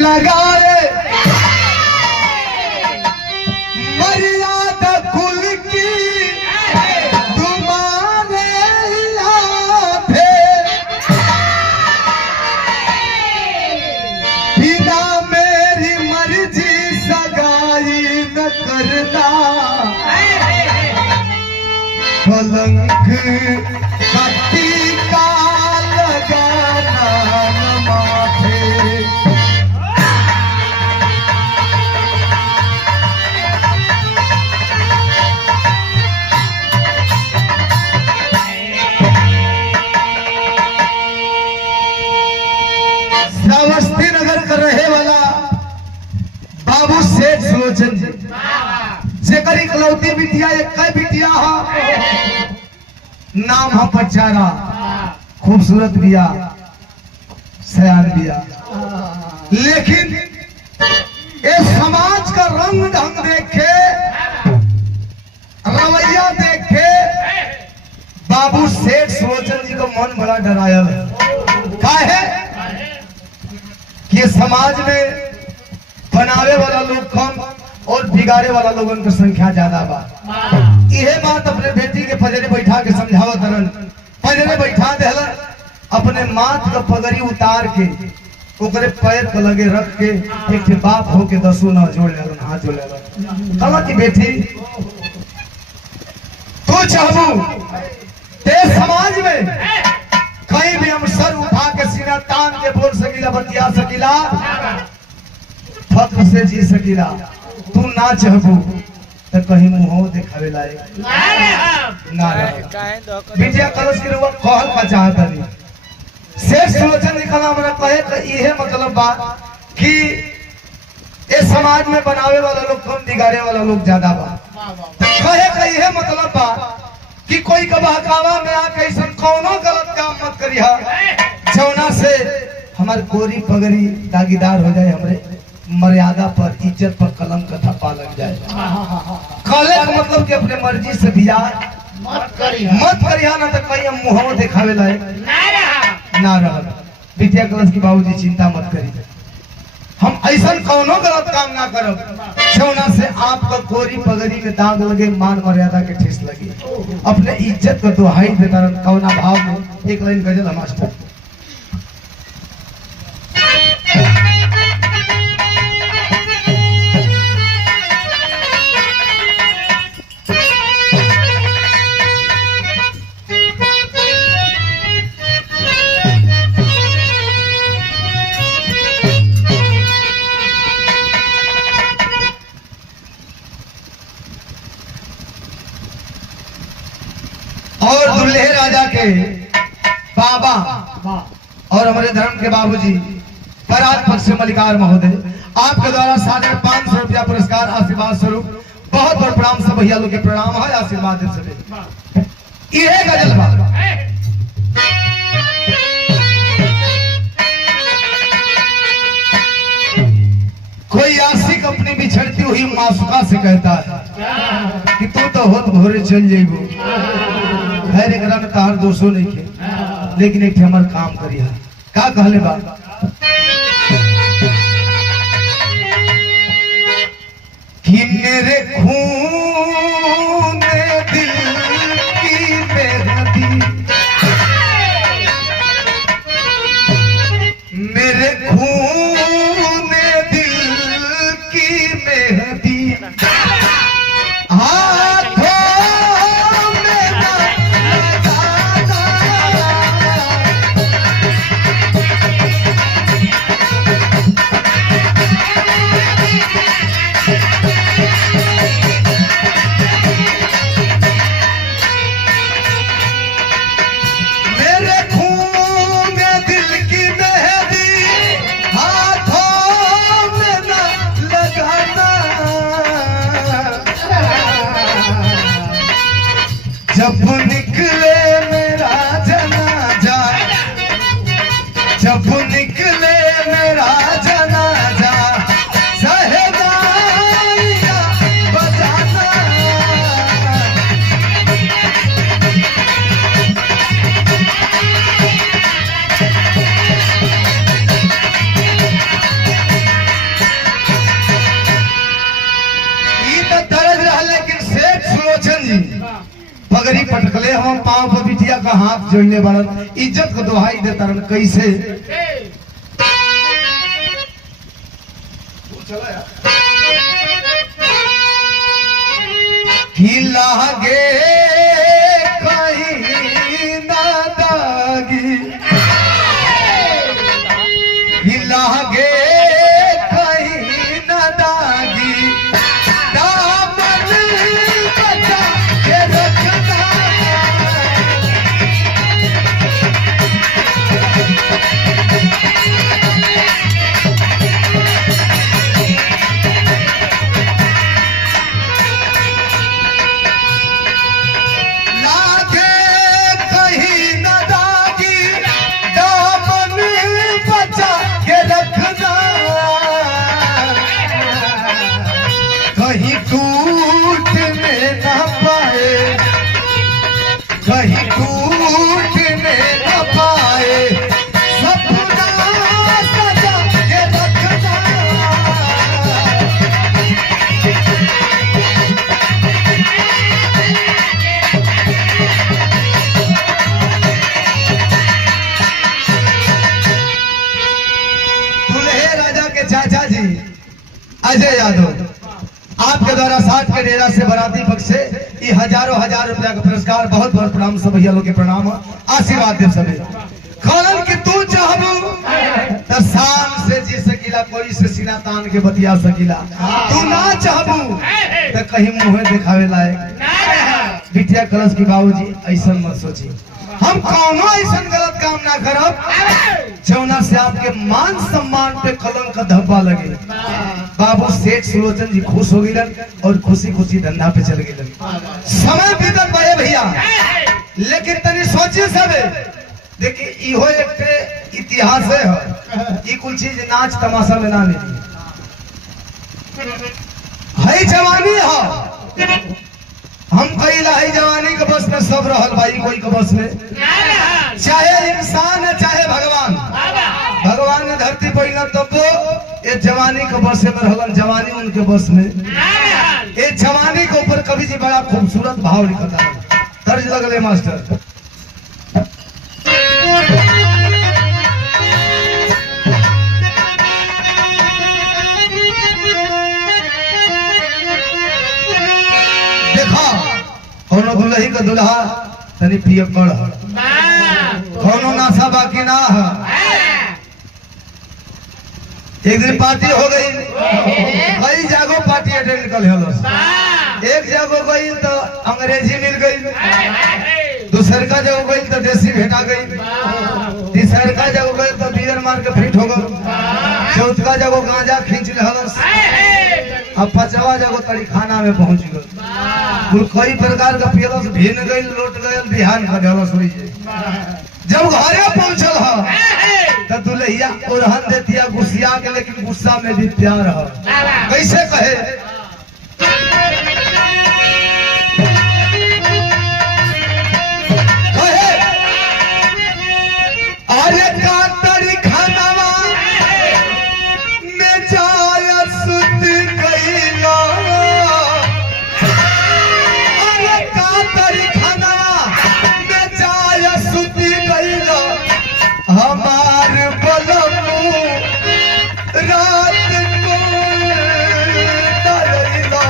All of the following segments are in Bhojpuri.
लगाए मर्यादा कुल की तुम्हारे थे बिना मेरी मर्जी सगाई न करना पलंग कटी का लगाना न माथे। श्रावस्ती नगर का रहे वाला बाबू सेठ सुलोचन जी जेकर इकलौती बिटिया एक बिटिया नाम है पचारा, खूबसूरत बिया, सयान बिया, लेकिन इस समाज का रंग ढंग देखे, रवैया देखे बाबू सेठ सुलोचन जी का मन बड़ा डराया है। क्या है कि समाज में बनावे वाला लोग कम और बिगाड़े वाला लोगों की संख्या ज्यादा बा। यह बात अपने बेटी के पजरे बैठा के समझावा तरन, पजरे बैठा देहलन, अपने माथ का पगड़ी उतार के ओकरे पैर के लगे रख के एक बाप हो के दसों ना जोड़ लेलन, हाथ जोड़ लेलन। कहा कि बेटी तू चाहू ते समाज में कहीं भी हम सर उठा के सीना तान के बोल सकीला, बतिया सकीला, फख्र से जी सकीला। तू ना चाहबू तो कहीं मुंह दिखावे लायक ना रह। बिटिया कलश के रुआ कहल का चाहता नहीं। शेष सुलोचन निकला हमरा कहे तो यह मतलब बात कि इस समाज में बनावे वाला लोग कम, बिगाड़े वाला लोग ज्यादा बा। कहे का यह मतलब बा कि कोई का बहकावा में आके ऐसा कौनो गलत काम मत करिहा जौना से हमार गोरी पगड़ी दागीदार हो जाए, हमरे मर्यादा पर, इज्जत पर कलम का धब्बा लग जाए। काले का मतलब कि अपने मर्जी से बियाह मत करिहा ना तो कहीं हम मुंह दिखावे लाए ना रह। विद्या कलश की बाबूजी चिंता मत करिए, हम ऐसा कौनो गलत काम ना करब जौना से आपका गोरी पगड़ी में दाग लगे, मान मर्यादा के ठेस लगे। अपने इज्जत का दुहाई देता कौना भाव में एक लाइन गजल मास्टर। और दुल्हे राजा के बाबा और हमारे धर्म के बाबूजी पराग पक्ष से मलिकार महोदय आपके द्वारा सादर 500 रुपया पुरस्कार आशीर्वाद स्वरूप बहुत बहुत प्रणाम। सब भैया लोग के प्रणाम है, आशीर्वाद दे सके। यह गजल बा कोई आशिक अपनी बिछड़ती हुई मासूका से कहता है कि तू तो होत भोरे चल जाइबो, खैर एकरा में तार दोषो नहीं के, लेकिन एक हमर काम करिया। का कहले बा कि मेरे खून दिल की मेहंदी, मेरे खून दिल की मेहंदी पगड़ी पटकले हम पांव पर बिटिया का हाथ जोड़ने वाला इज्जत को दुहाई देता रन कैसे कि लागे कहीं ना दागी कि लागे कहीं ना दागी दामन बचा के रखना कहीं टूटने न पाए कहीं टूटने न पाए सपना सजा के रखना दुल्हे राजा के चाचा जी अजय यादव आपके द्वारा 60 के डेरा से बराती पक्ष से ये हजारों हजार रुपया का पुरस्कार बहुत बहुत प्रणाम सब भैया लोग के प्रणाम आशीर्वाद देव सभी खालन कि तू चाहबू तो शान से जी सकीला कोई से सीना तान के बतिया सकीला तू ना चाहबू तो कहीं मुंह दिखावे लायक बिटिया कलश की बाबूजी ऐसा मत सोची हम कौनो ऐसा गलत काम ना करब जौना से आपके मान सम्मान पे कलम का धब्बा लगे बाबू सेठ सुलोचन जी खुश हो गए और खुशी खुशी धंधा पे चल गए समय बीतत बड़े भैया लेकिन तनी सोचिए सब देखिए इहो एक इतिहास है ये कुल चीज नाच तमाशा में ना लेती है जवानी है हम कईला है जवानी के बस में सब रहल भाई कोई के बस में चाहे इंसान है चाहे भगवान भगवान ने धरती पर ना तब ये जवानी के बस में रहलन जवानी उनके बस में ये जवानी के ऊपर कवि जी बड़ा खूबसूरत भाव लिखता है तर्ज लगले मास्टर देखा कोनो दुल्ही का दुल्हा तनी पिय पड़ कोनो नासा बाकी ना है एक दिन पार्टी हो गई कई जगह पार्टी अटेंड कर एक जगह गई तो अंग्रेजी मिल गई दूसर का जगह गई तो देसी भेटा गई तीसर का जगह गई तो बियर मार के फिट हो गई चौथ का जगह गांजा खींच रहलस अब पचवा जगह तड़ी खाना में पहुंच गई कुल कई प्रकार का पियलस भिन गई लोट गई बिहान खा देलस हुई जब घरे पहुंचल तो दुल्हिया ओरहन देतिया गुस्सिया के लेकिन गुस्सा में भी प्यार है कैसे कहे अरे का तरी खानावा में जाया सुत गईला अरे का तरी खानावा में जाया सुत गईला हमार बलमू रात को डरैला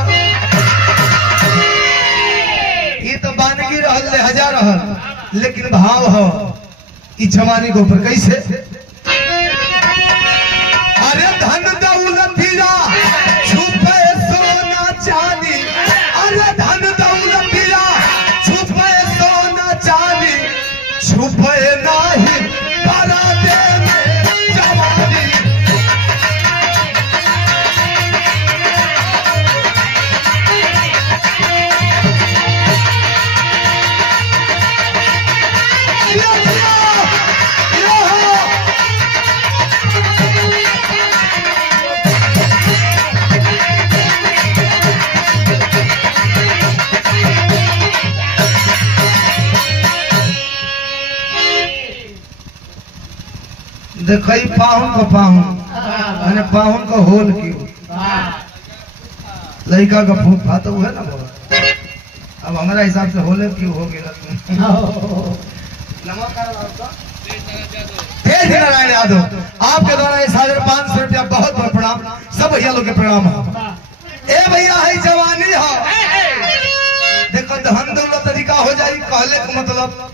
ये तो बानगी रहल ले हजार रहल लेकिन भाव हो इस जमाने के ऊपर कैसे अरे धन दौलतिया छुपे सोना चांदी अरे धन दौलतिया छुपे सोना चांदी छुपे नहीं करा दे जवानी देखई पाहुन को पाहुन अने पाहुन को होल की लड़का का फूफा तो है ना बाबा अब हमारा हिसाब से होले क्यों हो गया तेज नारायण यादव आपके द्वारा 1500 रुपया बहुत बहुत प्रणाम। सब भैया लोग के प्रणाम है। ए भैया है जवानी है देखो धन दौलत अधिका हो जाए कहले का मतलब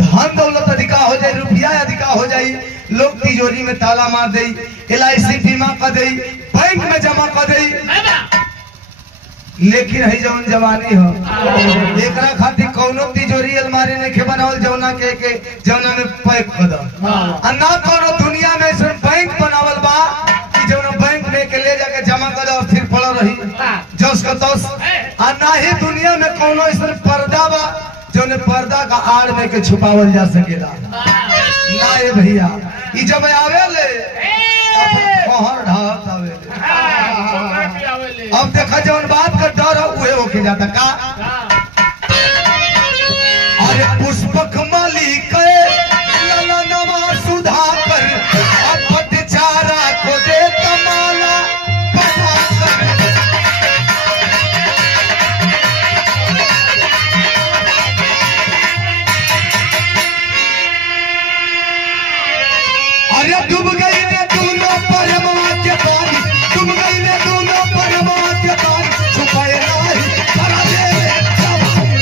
धन दौलत अधिका हो जाए रुपया अधिका हो जाए लोग तिजोरी में ताला मार दे LIC बीमा कर दे बैंक में जमा कर दे लेकिन है जवन जवानी हो एकरा खातिर कौनो तिजोरी अलमारी नहीं के बनावल जवना के जवना में पैक कर दो ना कौनो दुनिया में सिर्फ बैंक बनावल बा कि जवना बैंक में के ले जाके जमा कर दो फिर पड़ा रही जस का तस और ना ही दुनिया में कौनो सिर्फ पर्दा बा जवने पर्दा का आड़ में के छुपावल जा सकेला ना ये भैया ई जब आवेले कहर ढात आवेले अब देखा जवन बात का डर है उहे होके जाता का अरे पुष्पक मालिक ललनवा सुधाकर अपट चारा को दे तमाला अरे डूब गई ने दोनों परमा के पानी डूब गई ने दोनों परमा के पानी छुपाए नहीं करा दे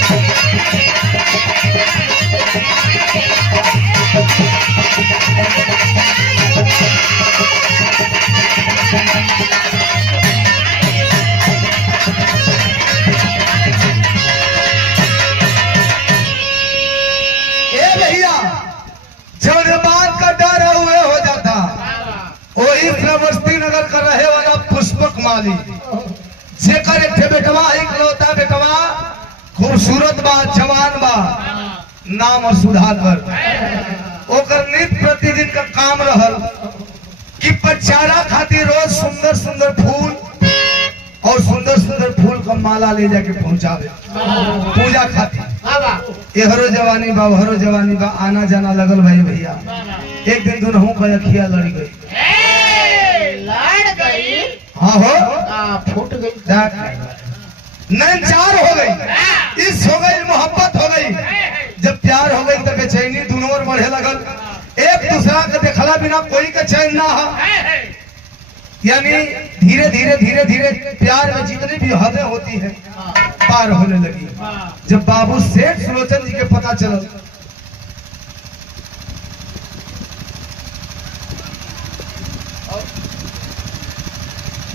ए भैया जब बात का डर है हुए हो जाता वही श्रावस्ती नगर का रहे वाला पुष्पक माली जेकर एक बेटवा इकलौता बेटवा खूबसूरत बा जवान बा नाम और सुधाकर ओकर नित प्रतिदिन का काम रहल कि पचारा खातिर रोज सुंदर सुंदर फूल और सुंदर सुंदर फूल का माला ले जाके पहुंचावे पूजा खातिर एहरो जवानी बा आना जाना लगल भाई भैया एक दिन दोनों का अखिया लड़ गई हाँ हो फूट गई नैनचार हो गई इस हो गई मोहब्बत हो गई जब प्यार हो गई तो बेचैनी दोनों ओर बढ़े लगल एक दूसरा के देखला बिना कोई का चैन ना हो यानी धीरे धीरे धीरे धीरे प्यार में जितनी भी हदें होती है पार होने लगी। जब बाबू सेठ सुलोचन जी के पता चला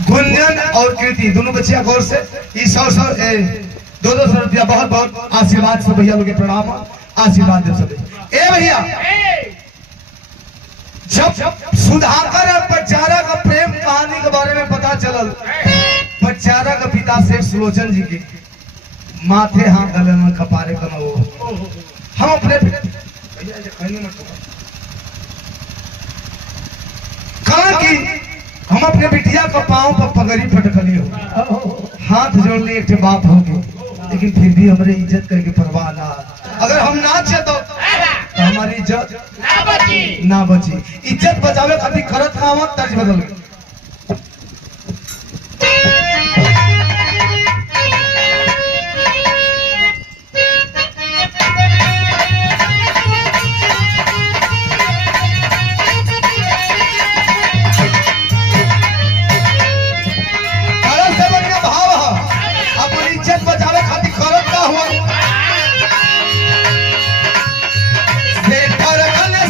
गुंजन और कीर्ति दोनों बच्चियां गौर से इस 200 रुपया बहुत बहुत आशीर्वाद से भैया लोग प्रणाम आशीर्वाद दे सके। ए भैया जब सुधाकर और पचारा का प्रेम कहानी के बारे में पता चलल पचारा का पिता शेख सुलोचन जी के माथे हाथ गले में कपारे कमाओ हम अपने कहा कि हम अपने बिटिया का पांव पर पगड़ी पटकली हो हाथ जोड़ लिए एक बाप हो गए लेकिन फिर भी हमारे इज्जत करके परवाह ना अगर हम नाचे तो हमारी इज्जत ना बची इज्जत बचावे खातिर करत काम तर्ज बदल गई। बचावे खातिर करत का हुआ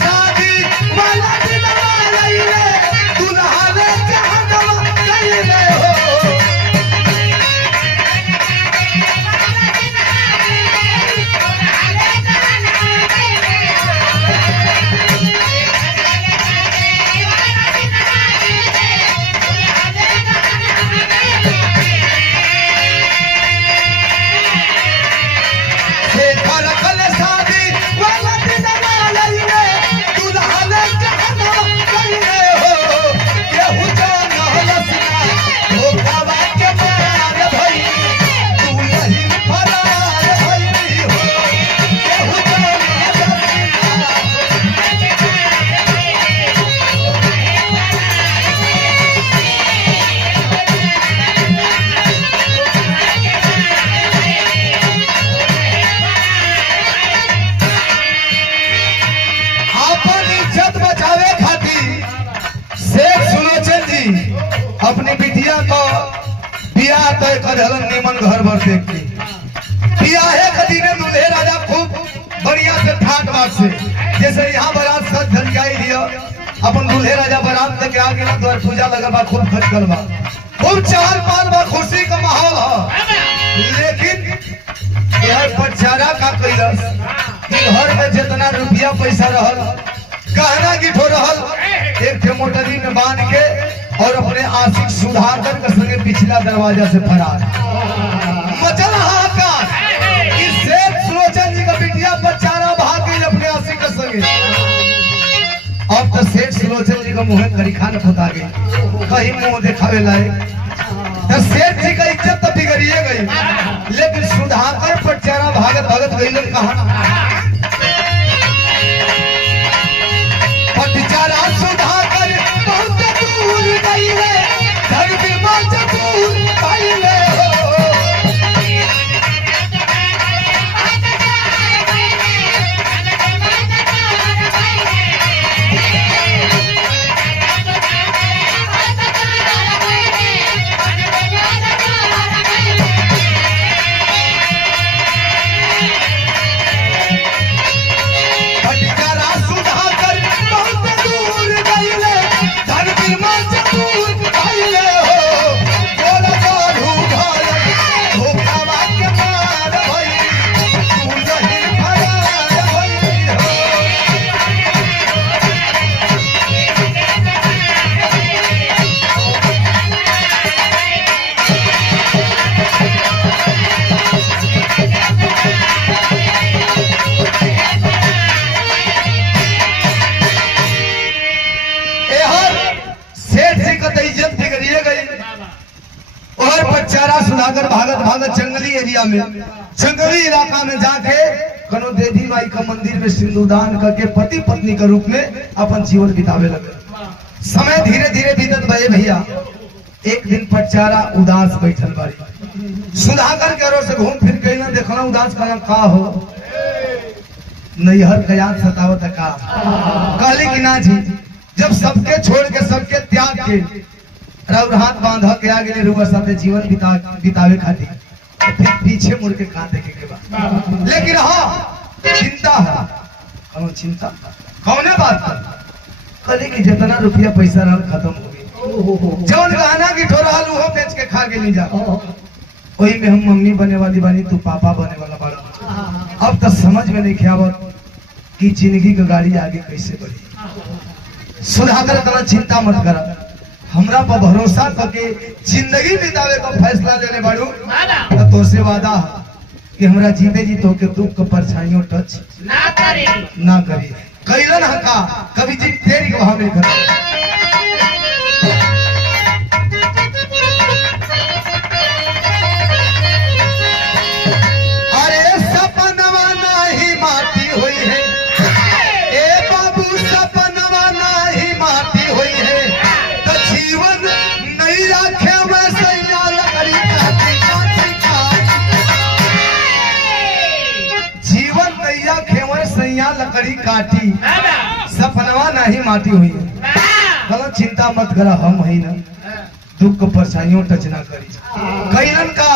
शादी वाला दिलवा लइले दुल्हा रे अपनी बिटिया को बियाह तय कर निमन घर भर देख के बियाहे के दिन दूल्हे राजा खूब बढ़िया से ठाट बाट से जैसे यहाँ बारात सज धज जाई लिया अपन दूल्हे राजा बारात तक आ गया द्वार पूजा लगल बा खूब खर्च कर बा खूब चाल पाल बा खुशी का माहौल है। लेकिन यह पचारा का कैलस कि घर में जितना रुपया पैसा रहल गहना गिठो रहल एक मोटरी में बांध के और अपने आशिक सुधाकर के संगे पिछला दरवाजा से फरार मचल हाहाकार कि सेठ सुलोचन जी का बिटिया पचारा भाग गई अपने आशिक के संगे। अब तो सेठ सुलोचन जी का मुंह करीखा न फुता गई कहीं मुंह दिखावे लाए तो सेठ जी का इज्जत तो बिगड़िए गई। लेकिन सुधाकर पचारा भागत भागत गई कहा पचारा सुधाकर बहुत दूर गई है घर में मजबूर गई है। सुधाकर भागत भागत जंगली एरिया में जंगली इलाका में जाके कनो देवी माई का मंदिर में सिंदूरदान करके पति पत्नी के रूप में अपन जीवन बितावे लगे। समय धीरे धीरे बीतत गए भैया। एक दिन पचारा उदास बैठल बारी सुधाकर के ओर से घूम फिर के ना देखना उदास का हो नैहर का याद सतावत का कहली कि ना जी जब सबके छोड़ के सबके त्याग के और हाथ बांधा के आगे रुआ साथे जीवन बितावे खातिर तो फिर पीछे मुड़ के कहां देखे के बाद। लेकिन हाँ चिंता है कौन चिंता कौन बात कहली कि जितना रुपया पैसा रहा खत्म हो गई जौन गहना की ठोरहल वो बेच के खा के नहीं जा वही में हम मम्मी बने वाली बानी तू पापा बने वाला बड़ा। अब तक समझ में नहीं ख्यावत कि जिंदगी की गाड़ी आगे कैसे बढ़ी। सुधाकर तना चिंता मत करा हमरा पर भरोसा करके जिंदगी बितावे का फैसला लेने बाड़ू तो से वादा कि हमरा जीवे जी तो के दुख के परछाइयों टच ना करी कैलन हका कभी जी तेरी के भाव नहीं कर। लकड़ी काटी सपनवा नहीं माटी हुई है। चिंता मत करा हम ही ना दुख को परछाइयों टच ना करी कैलन का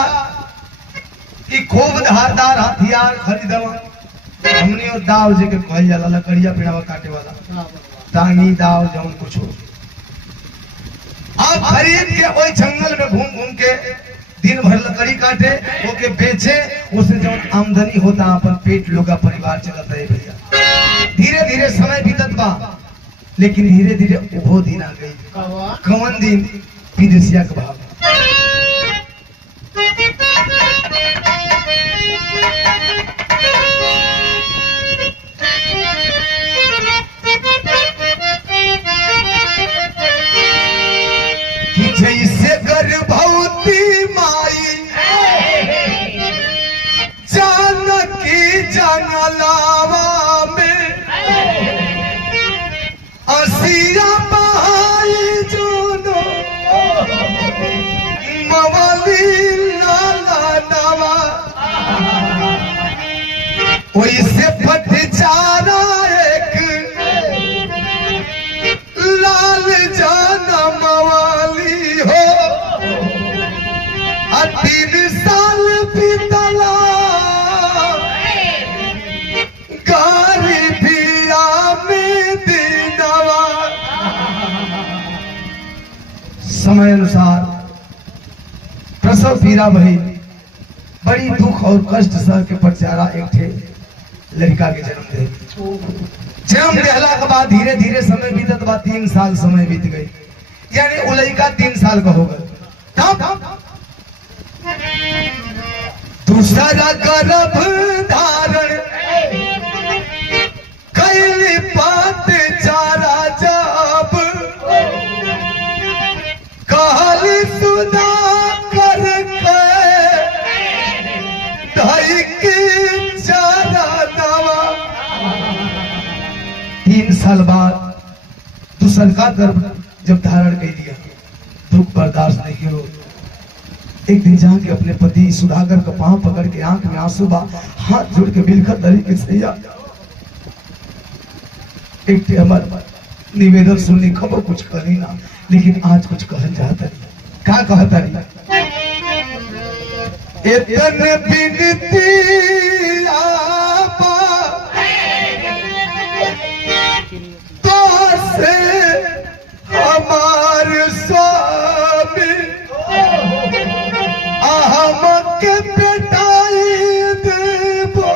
कि खूब धारदार हथियार खरीदवा हमने वो दाव जे के कहल जाला लकड़िया पेड़वा काटे वाला टांगी दाव जौन कुछ हो आप खरीद के ओई जंगल में घूम घूम के दिन भर लकड़ी काटे ओके बेचे उससे जो आमदनी होता अपन पेट लोग परिवार चलता है भैया। धीरे धीरे समय बीतत बा लेकिन धीरे धीरे वो दिन आ गई कौन दिन विदेशिया के भाव जैसे गर्भवती माई जानकी जंगलावा में असिया बहाई जोनो मवाली लाला नवा वैसे फट जाना एक लाल जाना मवाली समय अनुसार प्रसव पीड़ा भई, बड़ी दुख और कष्ट सह के पचारा एक ठे लड़का के जन्म दे। जन्म देहला के बाद धीरे धीरे समय बीतत बा, 3 साल समय बीत गई, यानी वो लड़का 3 साल का हो गया। तब दूसरा गर्भ धारण कैली बात चारा जब कहली सुना कर ढाई की चारा नवा। 3 साल बाद दूसर का गर्भ जब धारण कर लिया, दुख बर्दाश्त नहीं हो, एक दिन जाके अपने पति सुधाकर का पांव पकड़ के आंख में आंसू बा, हाथ जोड़ के बिलखत तरीके से एक हमार निवेदन सुननी, खबर कुछ करी ना, लेकिन आज कुछ कहल जाता नहीं। क्या कहता नहीं? इतने बिनती आपा तो से हमार स्वामी के बेटाई देवो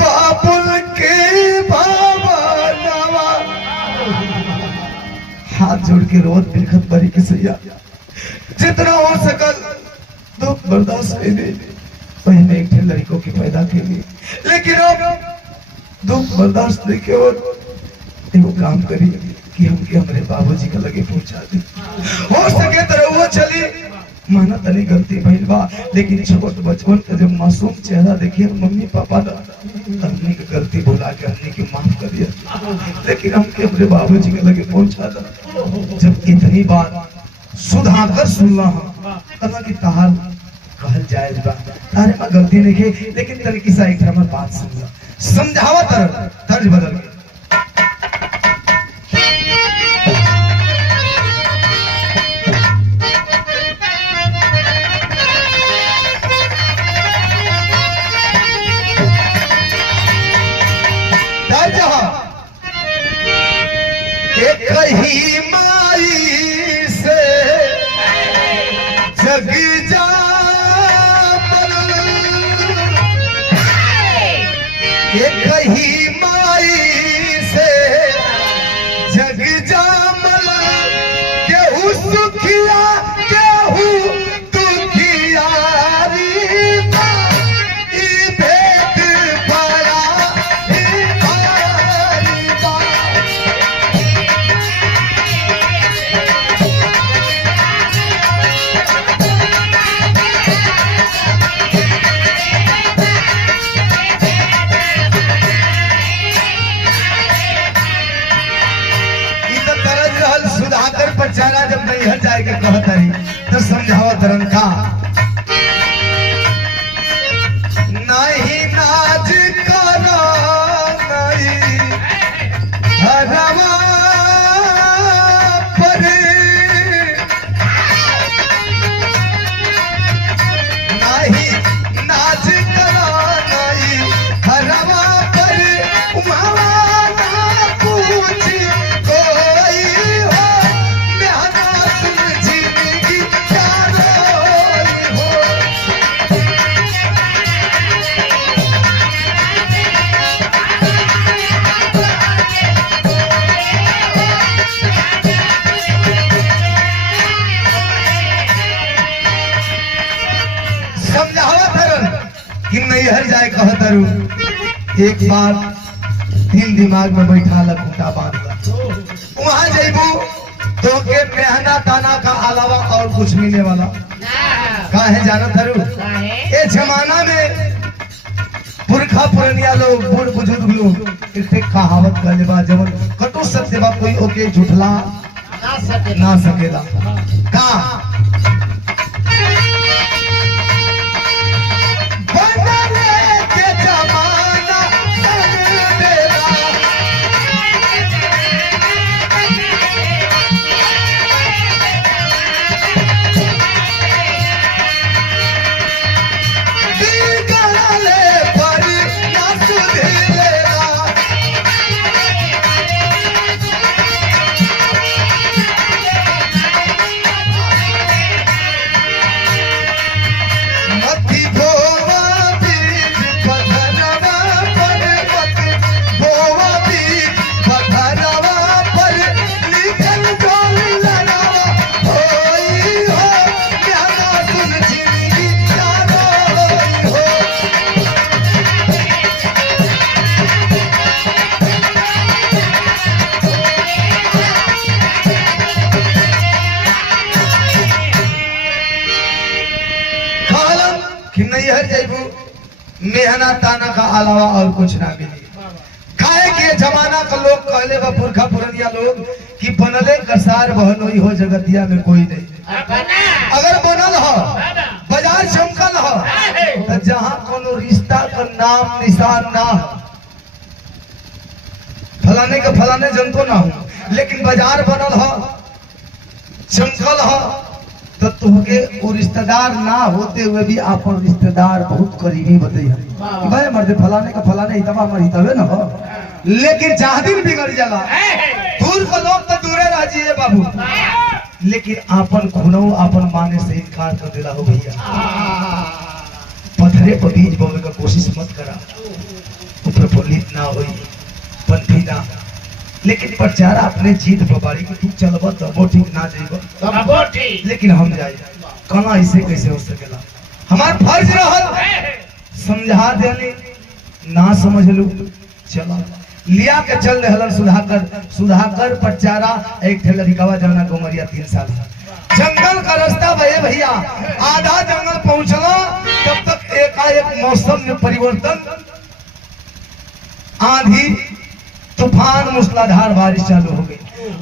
बाबुल के भावनावा। हाथ जोड़ के रोत बिलखत बरी के सैया, जितना हो सकल दुख बर्दाश्त कर दे। पहले एक लड़कों की पैदा के लिए, लेकिन अब दुख बर्दाश्त नहीं के वो काम करी कि हमके हमारे बाबूजी का लगे पहुंचा दे। हो सके तो वो चली, माना तनी गलती भइल बा, लेकिन छोट बचपन का जब मासूम चेहरा देखिए मम्मी पापा ने हमने की गलती भुला के हमने की माफ कर दिया, लेकिन हमके अपने बाबूजी के लगे पहुंचा दे। जब इतनी बात सुधाकर सुनला कहा कि तार कहल जायज बा, तारे में गलती नहीं है, लेकिन तरीके से एक हमार बात सुनला, समझावा तर्ज बदल के। कहीं माई से जग जा, ये कहीं माई से जग जामल, केहू सुखिया केहू दुखिया री बा, ई भेद बड़ा ई भारी बा। पचारा जब नैहर जाए के कहता तो समझाओ तरन का नहीं नाच करो नहीं हरवा पर नहीं नाच करो नहीं हरवा पर उमावा ना पूछ कोई हो नैहर जाए कहतरू। एक बार दिल दिमाग में बैठा लखूटा बांधला, वहां जेबू तो के मेहना ताना का अलावा और कुछ मिलने वाला काहे जाना थरू। ये जमाना में पुरखा पुरनिया लोग बूढ़ बुजुर्ग लोग एक कहावत कहले बा, जवन कटु सत्य बा कोई ओके झूठला ना सकेला का नैहर जैबू मेहना ताना का अलावा और कुछ ना मिली। काहे के जमाना का लोग कहले बा पुरखा पुरनिया लोग कि बनले कसार बहनोई हो जगतिया में कोई नहीं। अगर बनल हो बाजार चमकल हो तो जहाँ कोनो रिश्ता का नाम निशान ना हो, फलाने का फलाने जन को ना हो, लेकिन बाजार बनल हो चमकल हो तो तुमके वो रिश्तेदार ना होते हुए भी अपन रिश्तेदार बहुत करीबी बताई है भाई मर्दे फलाने का फलाने इतवा मरी तबे ना हो। लेकिन जहाँ दिन बिगड़ जाला दूर को लोग तो दूरे रह जिए बाबू, लेकिन अपन खुनो अपन माने से इनकार कर दिला हो भैया। पत्थरे पर बीज बोने का कोशिश मत करा, ऊपर फलित ना होई पंथी ना, लेकिन प्रचार अपने जीत बबारी के तू चलबा तबो ठीक ना जाइबा तबो ठीक, लेकिन हम जाई कना ऐसे कैसे हो सकेला। हमार फर्ज रहल समझा देनी, ना समझ लू चला लिया के चल रहलन सुधाकर प्रचारा एक ठेला रिकावा जवना गोमरिया 3 साल जंगल का रास्ता भये भैया। आधा जंगल पहुंचला तब तक एकाएक मौसम में परिवर्तन, आंधी तूफान मूसलाधार बारिश चालू हो गई।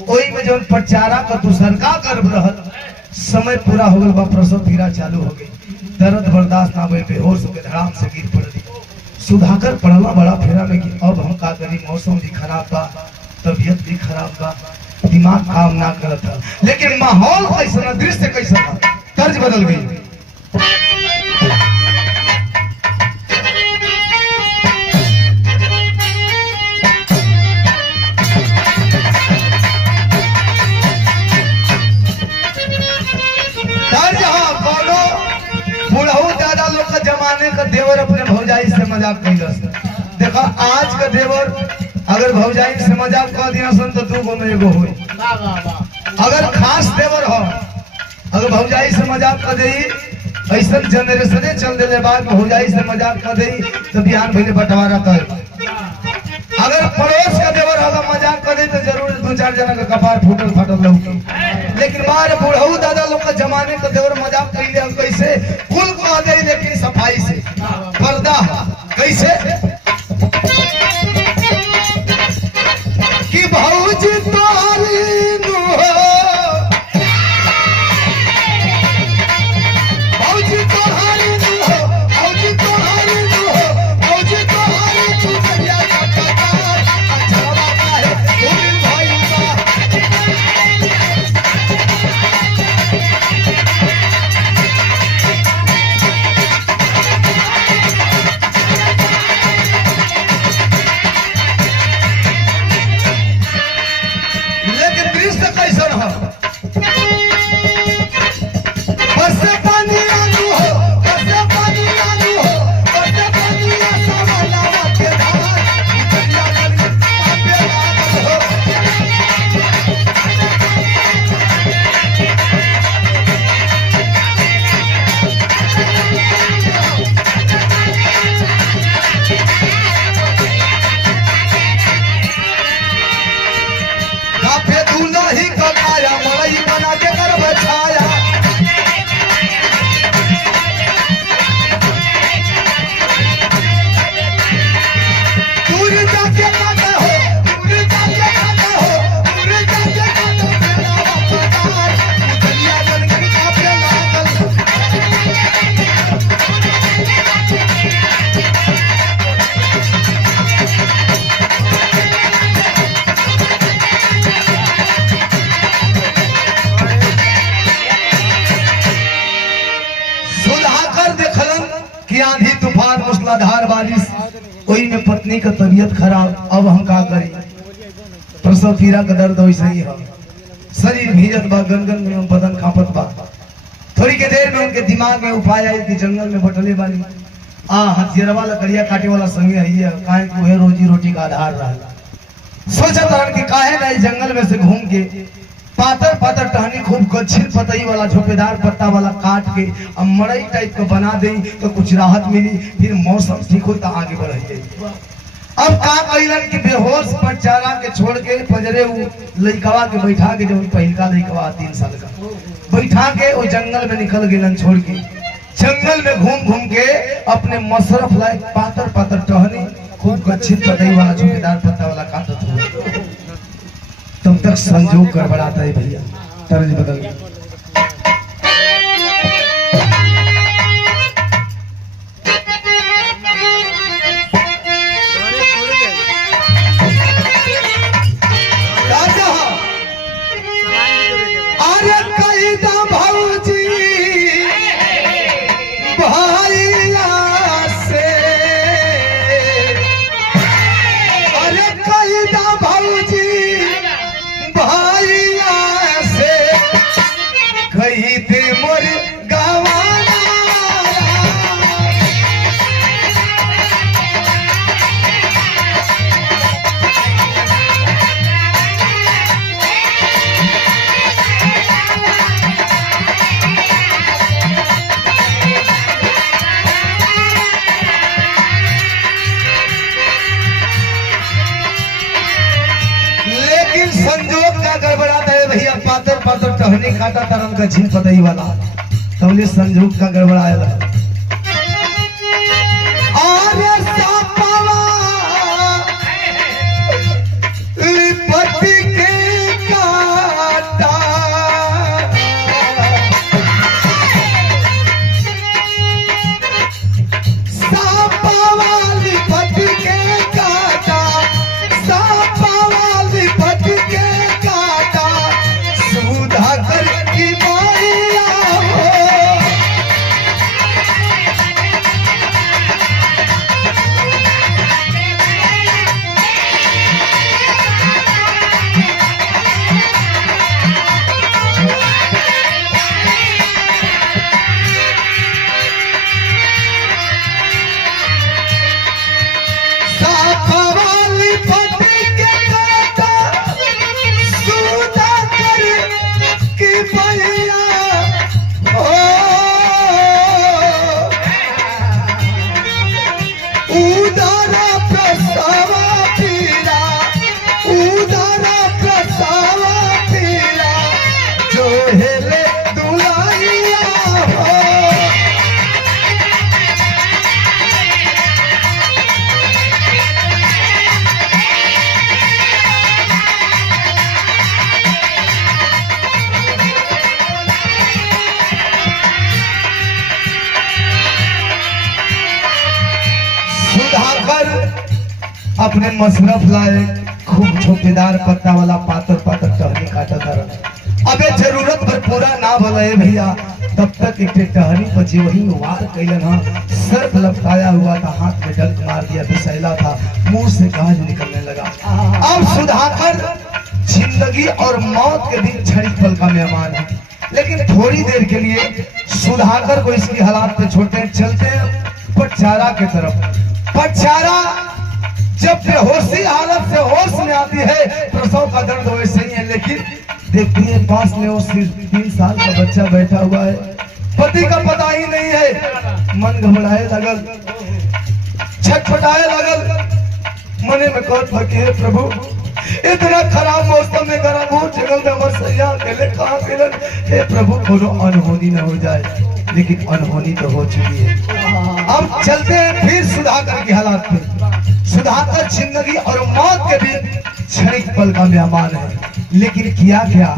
ओई में जब प्रचारा का दूसरका गर्भ रहल, समय पूरा हो गल बा, प्रसव पीड़ा चालू हो गई, दर्द बर्दाश्त ना हुए, बेहोश होकर धड़ाम से गिर पड़ली। सुधाकर पड़ला बड़ा फेरा में कि अब हम का करी, मौसम भी खराब बा, तबीयत भी खराब बा, दिमाग काम ना करत था, लेकिन माहौल कैसा, दृश्य कैसा, तर्ज बदल गई। जमाने का देवर अपने भौजाई से मजाक कैलस। देखा आज का देवर अगर भौजाई से मजाक कर दिया सन तो 2 गो में एगो होई। अगर खास देवर हो अगर भौजाई से मजाक कर दे, ऐसा जनरेशने चल देले बाद भौजाई से मजाक कर दे तो बिहान भइले बंटवारा तय। अगर पड़ोस का देवर अगर मजाक कर दे तो जरूर 2-4 जना का कपार फूटल फाटल लौकी। लेकिन बार बुढ़ऊ दादा लोग का जमाने का देवर मजाक कैले हम कैसे कुल को दे, लेकिन सफाई से पर्दा कैसे कि भौजी तोरी नु हो, भौजी तोहारी नु हो, भौजी तोहारी नु हो, भौजी तोहारी तू करिया कटार अछवा काहे तुम भाई का। मूसलाधार बारिश, वही में पत्नी का तबीयत खराब, अब हम का करें, प्रसव पीड़ा का दर्द वैसे ही है, शरीर भीजत बा, गनगन में बदन कांपत बा। थोड़ी के देर में उनके दिमाग में उपाय आई कि जंगल में बटले वाली हथियारवा लकड़िया काटे वाला संगे है, काहे कि वह रोजी रोटी का आधार रहा। सोचा था कि काहे ना जंगल में से घूम के पातर पातर टहनी खूब गच्छिल पतई वाला झोपेदार पत्ता वाला काट के अब मड़ई टाइप का बना दे तो कुछ राहत मिली, फिर मौसम ठीक हो तो आगे बढ़ जाए। अब का कैलन कि बेहोश प्रचारा के छोड़ के पजरे लइकवा के बैठा के, जो पहिलका लइकवा 3 साल का बैठा के वो जंगल में निकल गेलन छोड़ के। जंगल में घूम घूम के अपने मशरफ लायक पातर पातर टहनी खूब गच्छित पतई वाला झुकेदार पत्ता वाला काटत हुए। तब तक संजोग गड़बड़ाता है भैया, तर्ज बदल गया। संजोग का गड़बड़ाता है भैया, पातर पातर टहनी काटा तरन का झील पतई वाला, तबले संजोग का गड़बड़ाया। लिपटी के काटा सापावा, लिपटी के काटा सापावा, लिपटी के काटा सुधाकर की माया हो। अपने मशरफ लाए खूब झोंकेदार पत्ता वाला पातर पातर टहनी काटा था। अबे जरूरत पर पूरा ना भले भैया, तब तक एक टहनी पर जे वही वार कैलन हा, सर्प लपटाया हुआ था, हाथ में डंक मार दिया, बिसैला था, मुंह से गाज निकलने लगा। अब सुधाकर जिंदगी और मौत के बीच क्षणिक पल का मेहमान है, लेकिन थोड़ी देर के लिए सुधाकर को इसकी हालात पे छोड़ते चलते हैं पटचारा के तरफ। पटचारा जब बेहोशी हालत से होश में आती है, प्रसव का दर्द वैसे ही है, लेकिन देखती है पास में वो सिर्फ 3 साल का बच्चा बैठा हुआ है, पति का पता ही नहीं है। मन घबराए लगल, छटपटाए लगल, मने में कहत लगे प्रभु इतना खराब मौसम में गरम हो जंगल में हमर सैया अकेले कहाँ मिलन, हे प्रभु कोनो अनहोनी न हो जाए। लेकिन अनहोनी तो हो चुकी है। अब चलते हैं फिर सुधाकर की हालात पे। सुधाकर जिंदगी और मौत के बीच क्षणिक पल का मेहमान है, लेकिन किया क्या?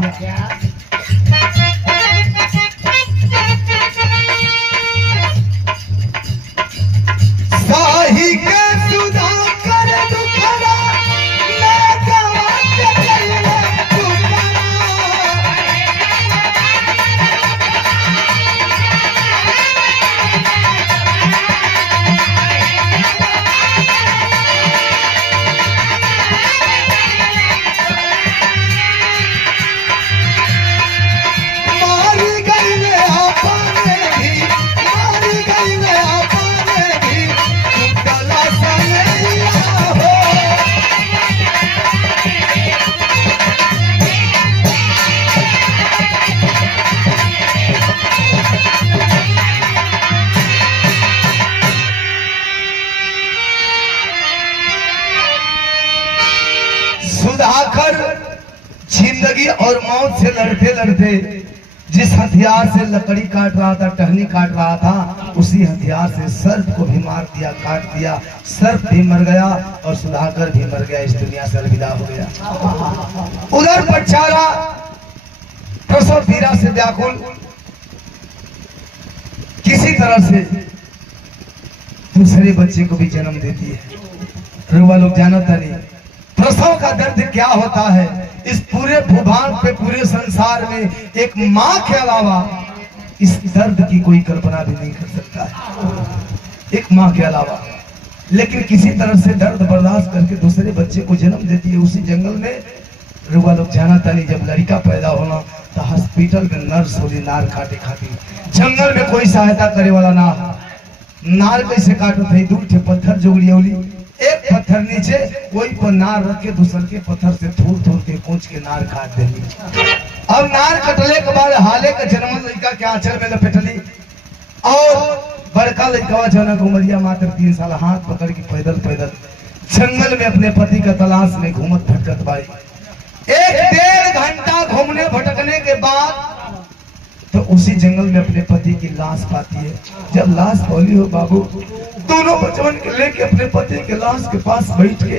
साही के सुधाकर दुखड़ा ना गवा के चले दुखड़ा। सुधाकर जिंदगी और मौत से लड़ते लड़ते जिस हथियार से लकड़ी काट रहा था, टहनी काट रहा था, उसी हथियार से सर्प को भी मार दिया, काट दिया। सर्प भी मर गया और सुधाकर भी मर गया, इस दुनिया से अलविदा हो गया। उधर पचारा प्रसव पीड़ा से व्याकुल, किसी तरह से दूसरे बच्चे को भी जन्म देती है। रुआ लोग जानता नहीं प्रसव का दर्द क्या होता है। इस पूरे भूभाग पे, पूरे संसार में एक माँ के अलावा इस दर्द की कोई कल्पना भी नहीं कर सकता है, एक माँ के अलावा। लेकिन किसी तरह से दर्द बर्दाश्त करके दूसरे बच्चे को जन्म देती है। उसी जंगल में रुआ लोग जानता नहीं, जब लड़का पैदा होना तो हॉस्पिटल में नर्स होली नार काटे खाती, जंगल में कोई सहायता करे वाला ना। नार कैसे काटो थे, दूर पत्थर जोगड़ी होली, एक पत्थर नीचे वही पर नार रख के दूसर के पत्थर से थोड़ थोड़ के कोच के नार काट देंगे। अब नार कटले के बाद हाले का जन्म लड़का के आंचल में लपेटली और बड़का लड़का जो घुमरिया मात्र 3 साल हाथ पकड़ के पैदल पैदल जंगल में अपने पति का तलाश में घूमत भटकत बाई। 1-1.5 घंटा घूमने भटकने के बाद तो उसी जंगल में अपने पति की लाश पाती है। जब लाश पौली हो बाबू, दोनों बचवन के लेके अपने पति के लाश के पास बैठ के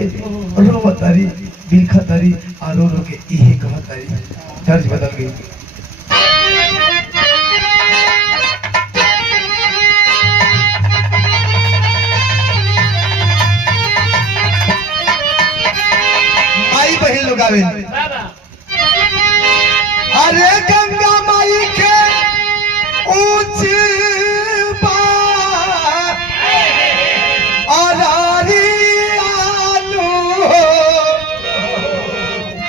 रो तारी, बिलखा तारी, और रो रो के यही कहा तारी। तर्ज बदल गई। माई बहन लोग आवे, अरे गंगा माई के ऊंची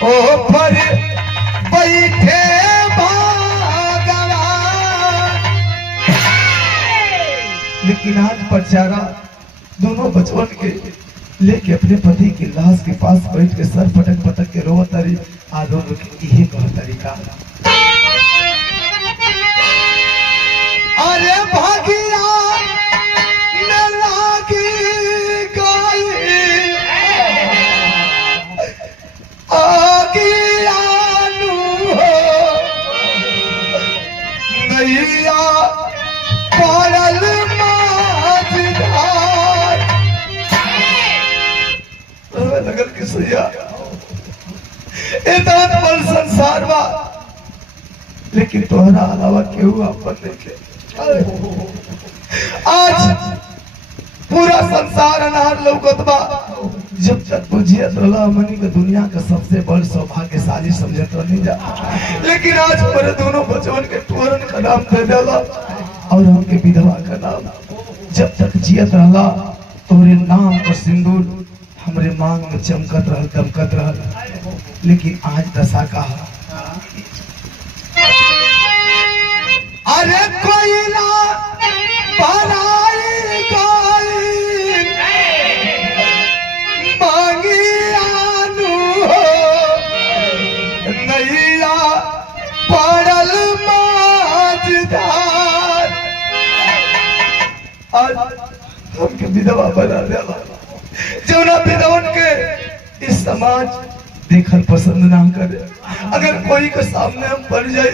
ओ पर बैठे भगवान। लेकिन आज पचारा दोनों बचवन के लेके अपने पति की लाश के पास बैठ के सर पटक पटक के रो तारी, आदो के यही कहा तरीका। अरे भागिया में लागी गई आगियानु हो, नैया पड़ल माझधार। लगल की सैया इतना बड़ संसार बा, लेकिन तोहरा अलावा केहू अपन देखे। आज पूरा संसार अनार लौकत बा। जब तक बुझियत रहा मनी के दुनिया का सबसे बड़ सौभाग्यशाली समझत नहीं जा, लेकिन आज पर दोनों बचवन के टोरन का नाम दे देला और हमके विधवा का नाम। जब तक जियत रहा तोरे नाम पर सिंदूर हमरे मांग में चमकत रहल, दमकत रहल। लेकिन आज दशा का अरे कोई ना पराई गई मांगियानु हो, नैया पड़ल माझधार। आज हमके विधवा बना देला। जौना विधवन के इस समाज देखल पसंद ना करे। अगर कोई के सामने हम पड़ जाए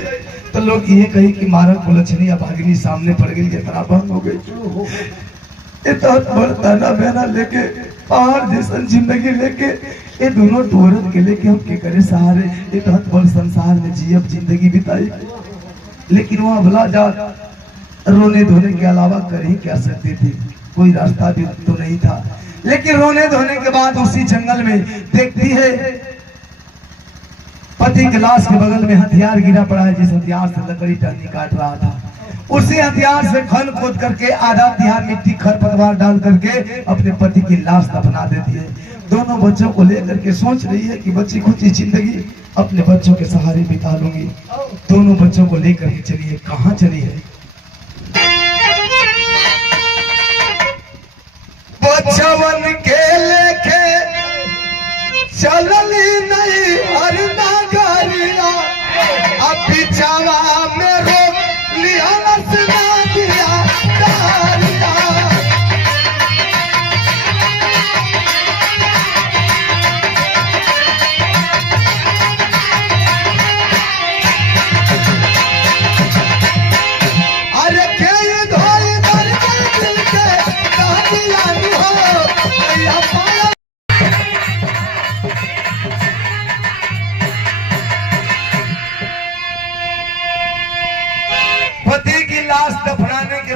तो लोग ये कहे कि मारा कुलछनी या भागनी सामने पड़ गई, इतना भंग हो गई। इतना बड़ ताना बहना लेके, पहाड़ जैसन जिंदगी लेके, ये दोनों टोरन के लेके हम के करे सहारे इतना बड़ संसार में जियब जिंदगी बिताई। लेकिन वहाँ भला जा रोने धोने के अलावा कर ही क्या सकती थी, कोई रास्ता भी तो नहीं था। लेकिन रोने धोने के बाद उसी जंगल में देखती है पति की लाश के बगल में हथियार गिरा पड़ा है, जिस हथियार से लकड़ी टहनी काट रहा था। उसी हथियार से खन खोद करके आधा तिहार मिट्टी खरपतवार डाल करके अपने पति की लाश दफना देती है। दोनों बच्चों को लेकर के सोच रही है कि बच्ची खुशी जिंदगी अपने बच्चों के सहारे बिता लूंगी। दोनों बच्चों को लेकर के चली है। कहाँ चली है? बच्चवन के लेके चलली नहीं हर नगरिया, अब बिचावा में रोक लिया नसना दिया दारिया।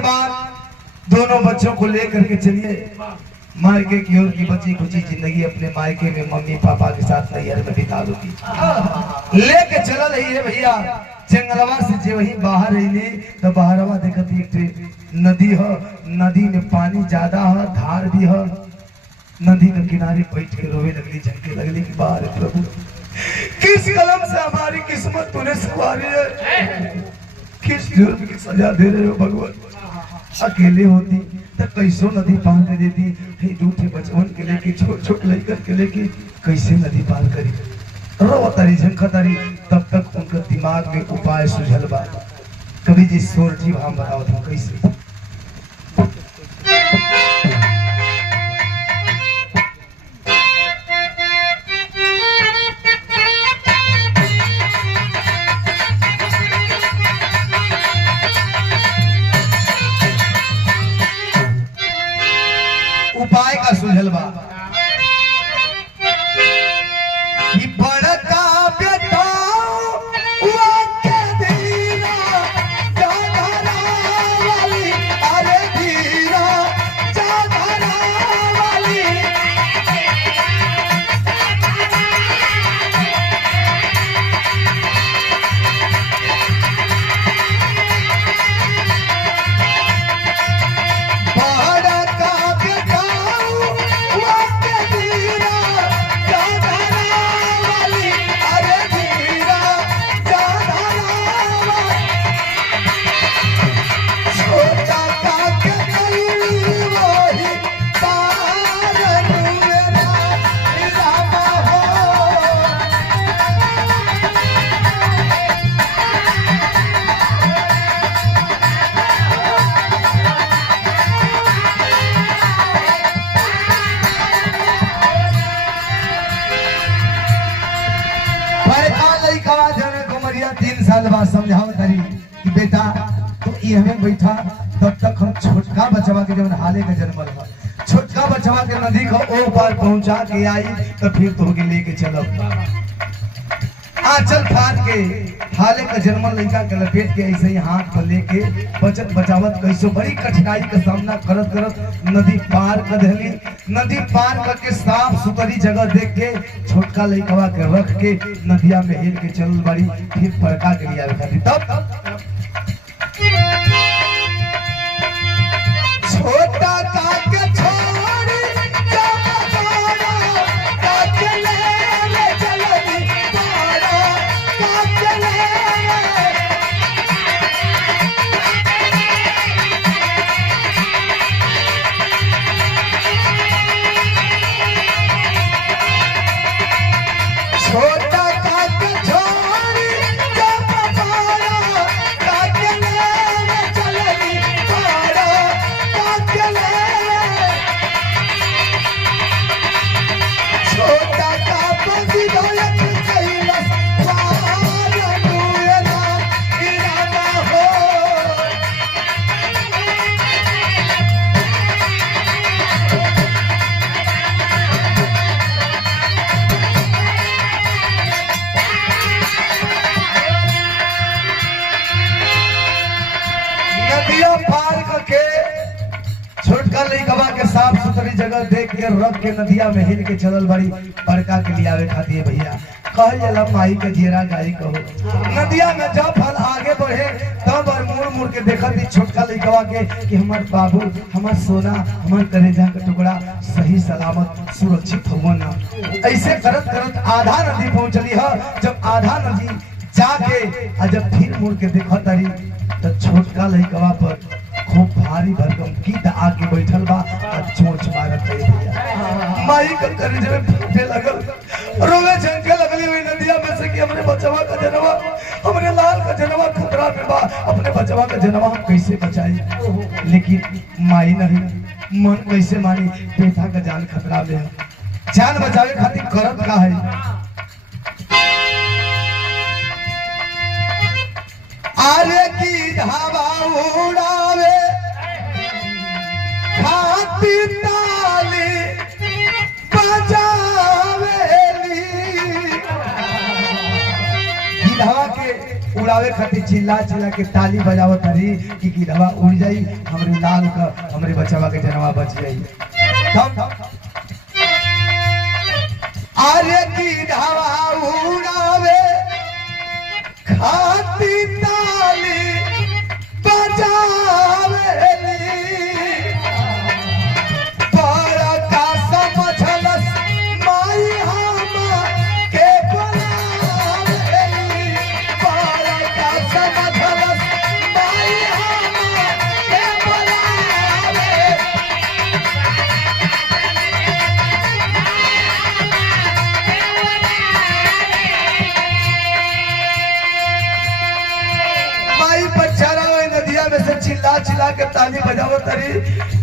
बाद दोनों बच्चों को लेकर के चलिए मायके की ओर की बची खुची जिंदगी अपने मायके में मम्मी पापा के साथ नैहर में बिता दूंगी। लेके चला रही है भैया जंगलवा से जे वही बाहर रही तो बाहरवा देखत एक नदी है, नदी में पानी ज्यादा है, धार भी है। नदी के किनारे बैठ के रोवे लगली, झटके लगली कि बाहर प्रभु किस कलम से हमारी किस्मत तूने सवारी है, किस जुर्म की सजा दे रहे हो भगवान। अकेले होती तो कैसो नदी पार कर देती, फिर झूठे बचपन के लेके छोट छोट लड़कर के लेके कैसे नदी पार करी रो तारी झंखा तारी। तब तक उनका दिमाग में उपाय सुझल बा। कभी जी सोरठी भाव बनाओ था कैसे उपाय का सुझल बा। समझाओ तारी कि बेटा तो ये बैठा तब तक हम छोटका बचवा के जब हाले का जन्म हुआ, छोटका बचवा के नदी को ओ पार पहुंचा के आई तो फिर तो के लेके चलो आंचल फाड़ के हाले का जन्म लड़का के लपेट के ऐसे ही हाथ पर लेके बचत बचावत कैसो बड़ी कठिनाई का सामना करत करत नदी पार कर देली। नदी पार करके साफ सुथरी जगह देख के छोटका लड़कवा के रख के नदिया में हेल के चल बड़ी फिर बड़का के लिया खाती। तब छोटा काके छोड़ साफ सुथरी जगह देख के रख के नदिया में हिल के चलल बड़ी बड़का के लिए आवे खाती भैया कह जला माई के जीरा गाई कहो। नदिया में जब फल आगे बढ़े तब मुड़ मुड़ के देखा थी छोटका लड़कवा के कि हमार बाबू हमार सोना हमार कलेजा का टुकड़ा सही सलामत सुरक्षित हुआ ना। ऐसे करत करत आधा नदी पहुंचली है। जब आधा नदी जाके जब फिर मुड़ के देखा तारी तो छोटका लड़कवा पर खूब भारी भरकम कीट आके बैठल बा और चोंच मारत है भैया। माई का करेज में फूटे लगल रोवे झंके लगली हुई नदिया में से कि हमरे बचवा का जनवा हमरे लाल का जनवा खतरा में बा, अपने बचवा का जनवा हम कैसे बचाई। लेकिन माई नहीं मन कैसे मानी, बेटा का जान खतरा में है, जान बचावे खातिर करत का है। आरे की धावा उड़ावे खाती ताली बजावेली। गिधावा के उड़ावे खातिर चिल्ला चिल्ला के ताली बजावत रही कि गिधवा उड़ जाई, हमरे लाल का हमरे बचवा के जनवा बच जाई। अरे गिधवा उड़ावे खातिर ताली बजावे चिल्ला चिल्ला के ताली बजावत रही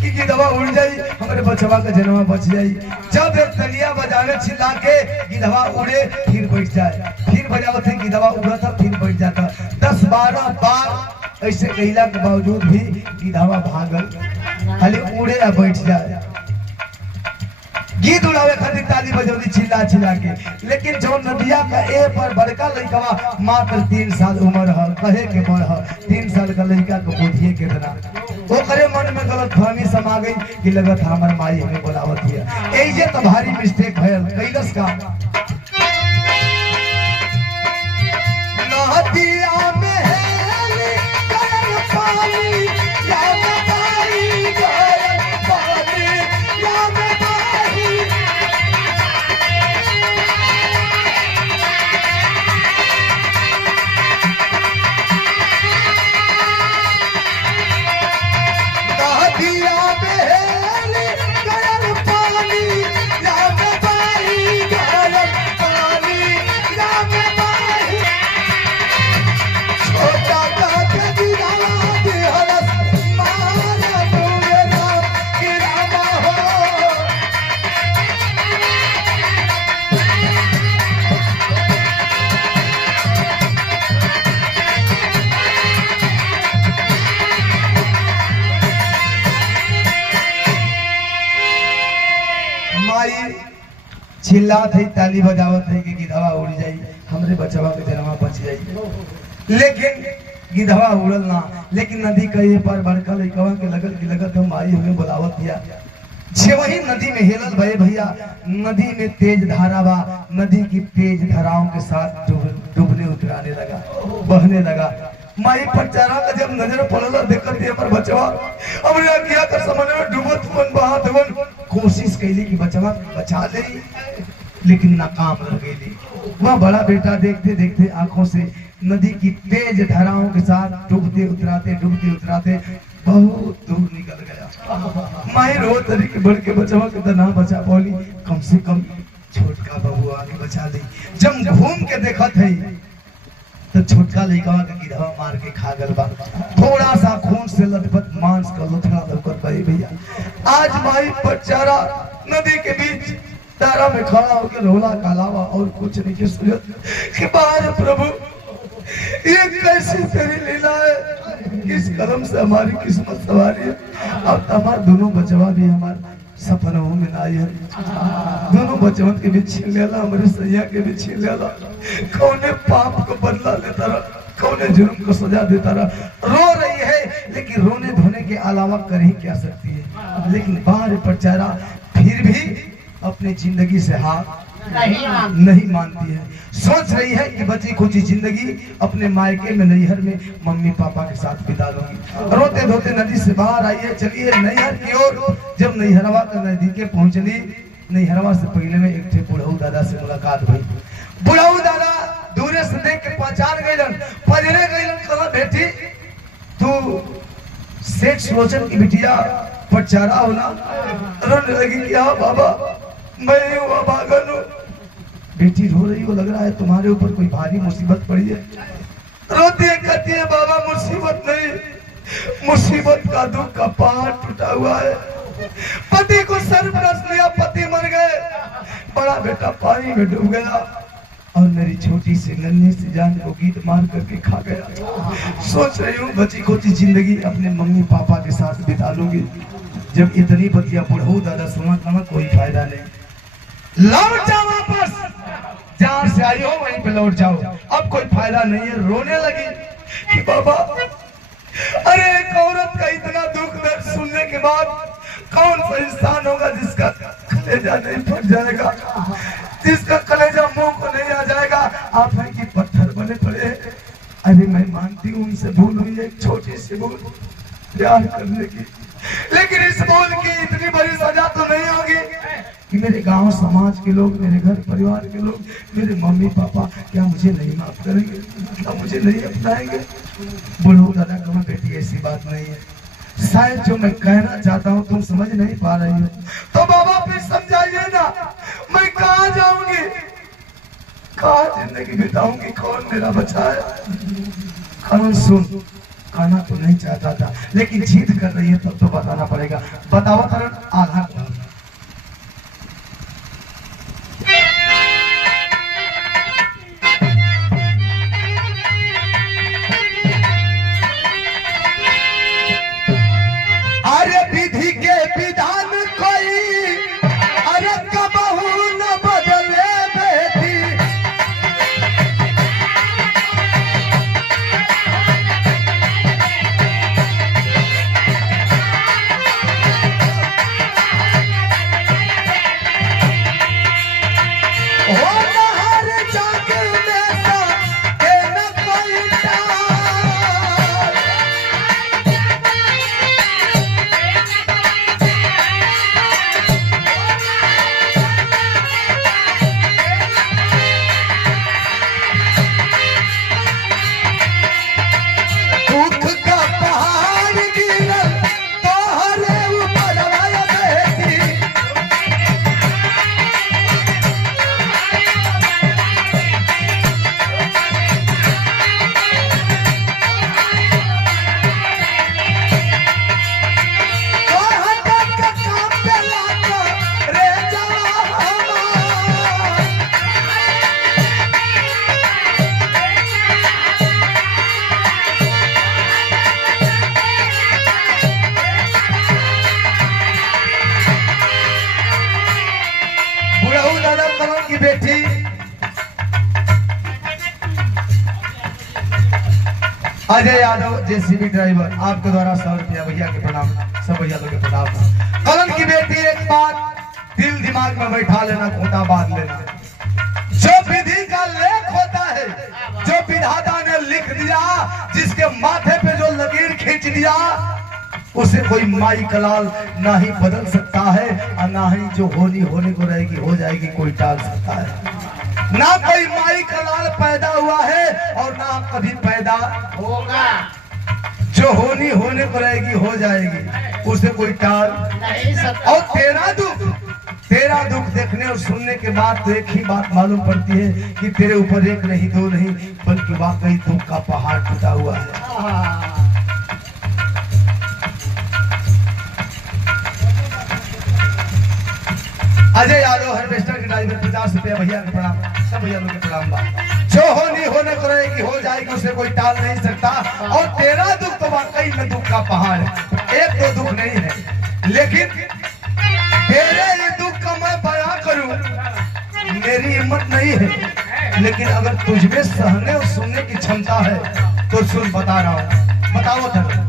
कि गिधवा उड़ जाई, हमारे बचवा का जनवा बच जाई। जब एक तलिया बजावे चिल्ला के गिधवा उड़े फिर बैठ जाए, फिर बजावत है गिधवा उड़ा था फिर बैठ जाता। 10-12 बार ऐसे कहला के बावजूद भी गिधवा भागल, खाली उड़े या बैठ जाए। गीत उड़ावे खातिर ताली बजौली चिल्ला चिल्ला के, लेकिन जो नदिया का ए पर बड़का लड़का मात्र 3 साल उम्र है, कहे के बड़ है 3 साल का लड़का को बुझिए कितना वो करे मन में गलत फहमी समा गई कि लगत हमर माई हमें बुलावत है। ये तो भारी मिस्टेक भयल कैलस का। नदिया में है गरम पानी या में गरम पानी या में चिल्ला थे ताली बजावत है कि गिधवा उड़ जाई, हमरे बचवा के जनवा बच जाई। लेकिन गिधवा उड़ल ना, लेकिन नदी कहे पर बड़का लइकवा के लगल कि लगत हम आई हमें बुलावत दिया। जे वही नदी में हेलल भए भैया, नदी में तेज धारा बा, नदी की तेज धाराओं के साथ डूबने उतराने लगा, बहने लगा। माई पचारा का जब नजर पड़ल देखत है पर बचवा हमरे किया कर समझ में डूबत मन बहात मन कोशिश कैली कि बचवा बचा ले, लेकिन नाकाम रह गई। वह बड़ा बेटा देखते देखते आंखों से नदी की तेज धाराओं के साथ डूबते उतराते बहुत दूर निकल गया। माई रो तरी के बढ़ के बचवा के ना बचा बोली, कम से कम छोटका बबू आके बचा ली। जब घूम के देखा थे तो छोटका लड़का के गिधवा मार के खा गल बा, थोड़ा सा खून से लथपथ मांस का लुथड़ा लौकत भाई भैया। आज माई पचारा नदी के बीच तारा में खड़ा होकर रोला का अलावा और कुछ नहीं के सूरत कि बाहर प्रभु ये कैसी तेरी लीला है, किस कदम से हमारी किस्मत सवारी है। अब हमारे दोनों बचवा भी हमारे सपनों में आई है, दोनों बचवन के भी छीन लेला, हमारे सैया के भी छीन लेला। कौने पाप को बदला लेता रहा, कौने जुर्म को सजा देता रहा। रो रही है लेकिन रोने धोने के अलावा कर ही क्या सकती है। लेकिन बाहर पचारा फिर भी अपनी जिंदगी से हार नहीं मानती है। सोच रही है कि बची खुची जिंदगी अपने मायके में नैहर में मम्मी पापा के साथ बिता लूंगी। रोते धोते नदी से बाहर आई है, चलिए नैहर की ओर। जब नैहरवा के नजदीके पहुंचली, नैहरवा से पहले में एक थे बुढ़ऊ दादा से मुलाकात हुई। बुढ़ऊ दादा दूरे से देख के पहचान गईलन, पजरे गईलन, कहा बेटी तू सेठ सुलोचन की बिटिया पचारा हो ना? रोने लगी कि हाँ बाबा मैं हुआ भागन हूँ। बेटी रो रही हो, लग रहा है तुम्हारे ऊपर कोई भारी मुसीबत पड़ी है। रोती है, कहती है बाबा मुसीबत नहीं, मुसीबत का दुख का पहाड़ टूटा हुआ है। पति को सर्वनाश लिया, पति मर गए, बड़ा बेटा पानी में डूब गया और मेरी छोटी सी नन्ही सी जान को गीत मार करके खा गया। सोच रही हूँ बची खोची जिंदगी अपने मम्मी पापा के साथ बिता लूंगी। जब इतनी बतिया बुढ़ऊ दादा सुना था कोई फायदा नहीं, लौट जा वापस। जहाँ से आई हो वहीं पे लौट जाओ, अब कोई फायदा नहीं है। रोने लगी कि बाबा, अरे एक औरत का इतना दुख दर्द सुनने के बाद कौन सा इंसान होगा जिसका कलेजा नहीं फट जाएगा, जिसका कलेजा मुंह को नहीं आ जाएगा। आप हैं कि पत्थर बने पड़े। अरे मैं मानती हूँ उनसे भूल हुई, एक छोटी सी भूल प्यार करने की, लेकिन इस भूल की इतनी बड़ी सजा तो नहीं होगी कि मेरे गांव समाज के लोग, मेरे घर परिवार के लोग, मेरे मम्मी पापा क्या मुझे नहीं माफ करेंगे, क्या मुझे नहीं अपनाएंगे। बोलो दादा कहो बेटी ऐसी बात नहीं है, शायद जो मैं कहना चाहता हूँ तुम समझ नहीं पा रही हो, तो बाबा फिर समझाइए ना, मैं कहाँ जाऊंगी, कहाँ जिंदगी बिताऊंगी, कौन मेरा बचा है। कौन सुन, कहना तो नहीं चाहता था लेकिन जीत कर रही है तब तो बताना पड़ेगा। बताओ करण आधा अरे विधि के विधान कोई अरे कबहू न बदले बेटी, की बेटी अजय यादव जेसीबी ड्राइवर, आपके द्वारा 100 रुपया भैया के प्रणाम, सब भैया लोग के प्रणाम। कलन की बेटी एक बात दिल दिमाग में बैठा लेना, खोटा बांध लेना, जो विधि का लेख होता है, जो विधाता ने लिख दिया, जिसके माथे पे जो लकीर खींच दिया, उसे कोई माई कलाल ना ही बदल सकता है और ना ही जो होने को रहेगी हो जाएगी कोई टाल सकता है। ना कोई माई कलाल पैदा हुआ है और ना कभी पैदा होगा। जो होने को रहेगी हो जाएगी, उसे कोई टाल नहीं सकता। और तेरा दुख देखने और सुनने के बाद तो एक ही बात मालूम पड़ती है कि तेरे ऊपर एक नहीं दो नहीं बल्कि वाकई दुख का पहाड़ टूटा हुआ है। अजय यादव हार्वेस्टर के ड्राइवर 50 रुपया भैया के प्रणाम, सब भैया लोग के प्रणाम। जो होने को रहेगी हो जाएगी, उसे कोई टाल नहीं सकता। और तेरा दुख तो वाकई में दुख का पहाड़ है, एक तो दुख नहीं है, लेकिन तेरे ये दुख का मैं बयां करूं मेरी हिम्मत नहीं है, लेकिन अगर तुझमें सहने और सुनने की क्षमता है तो सुन, बता रहा हूं। बताओ धर्म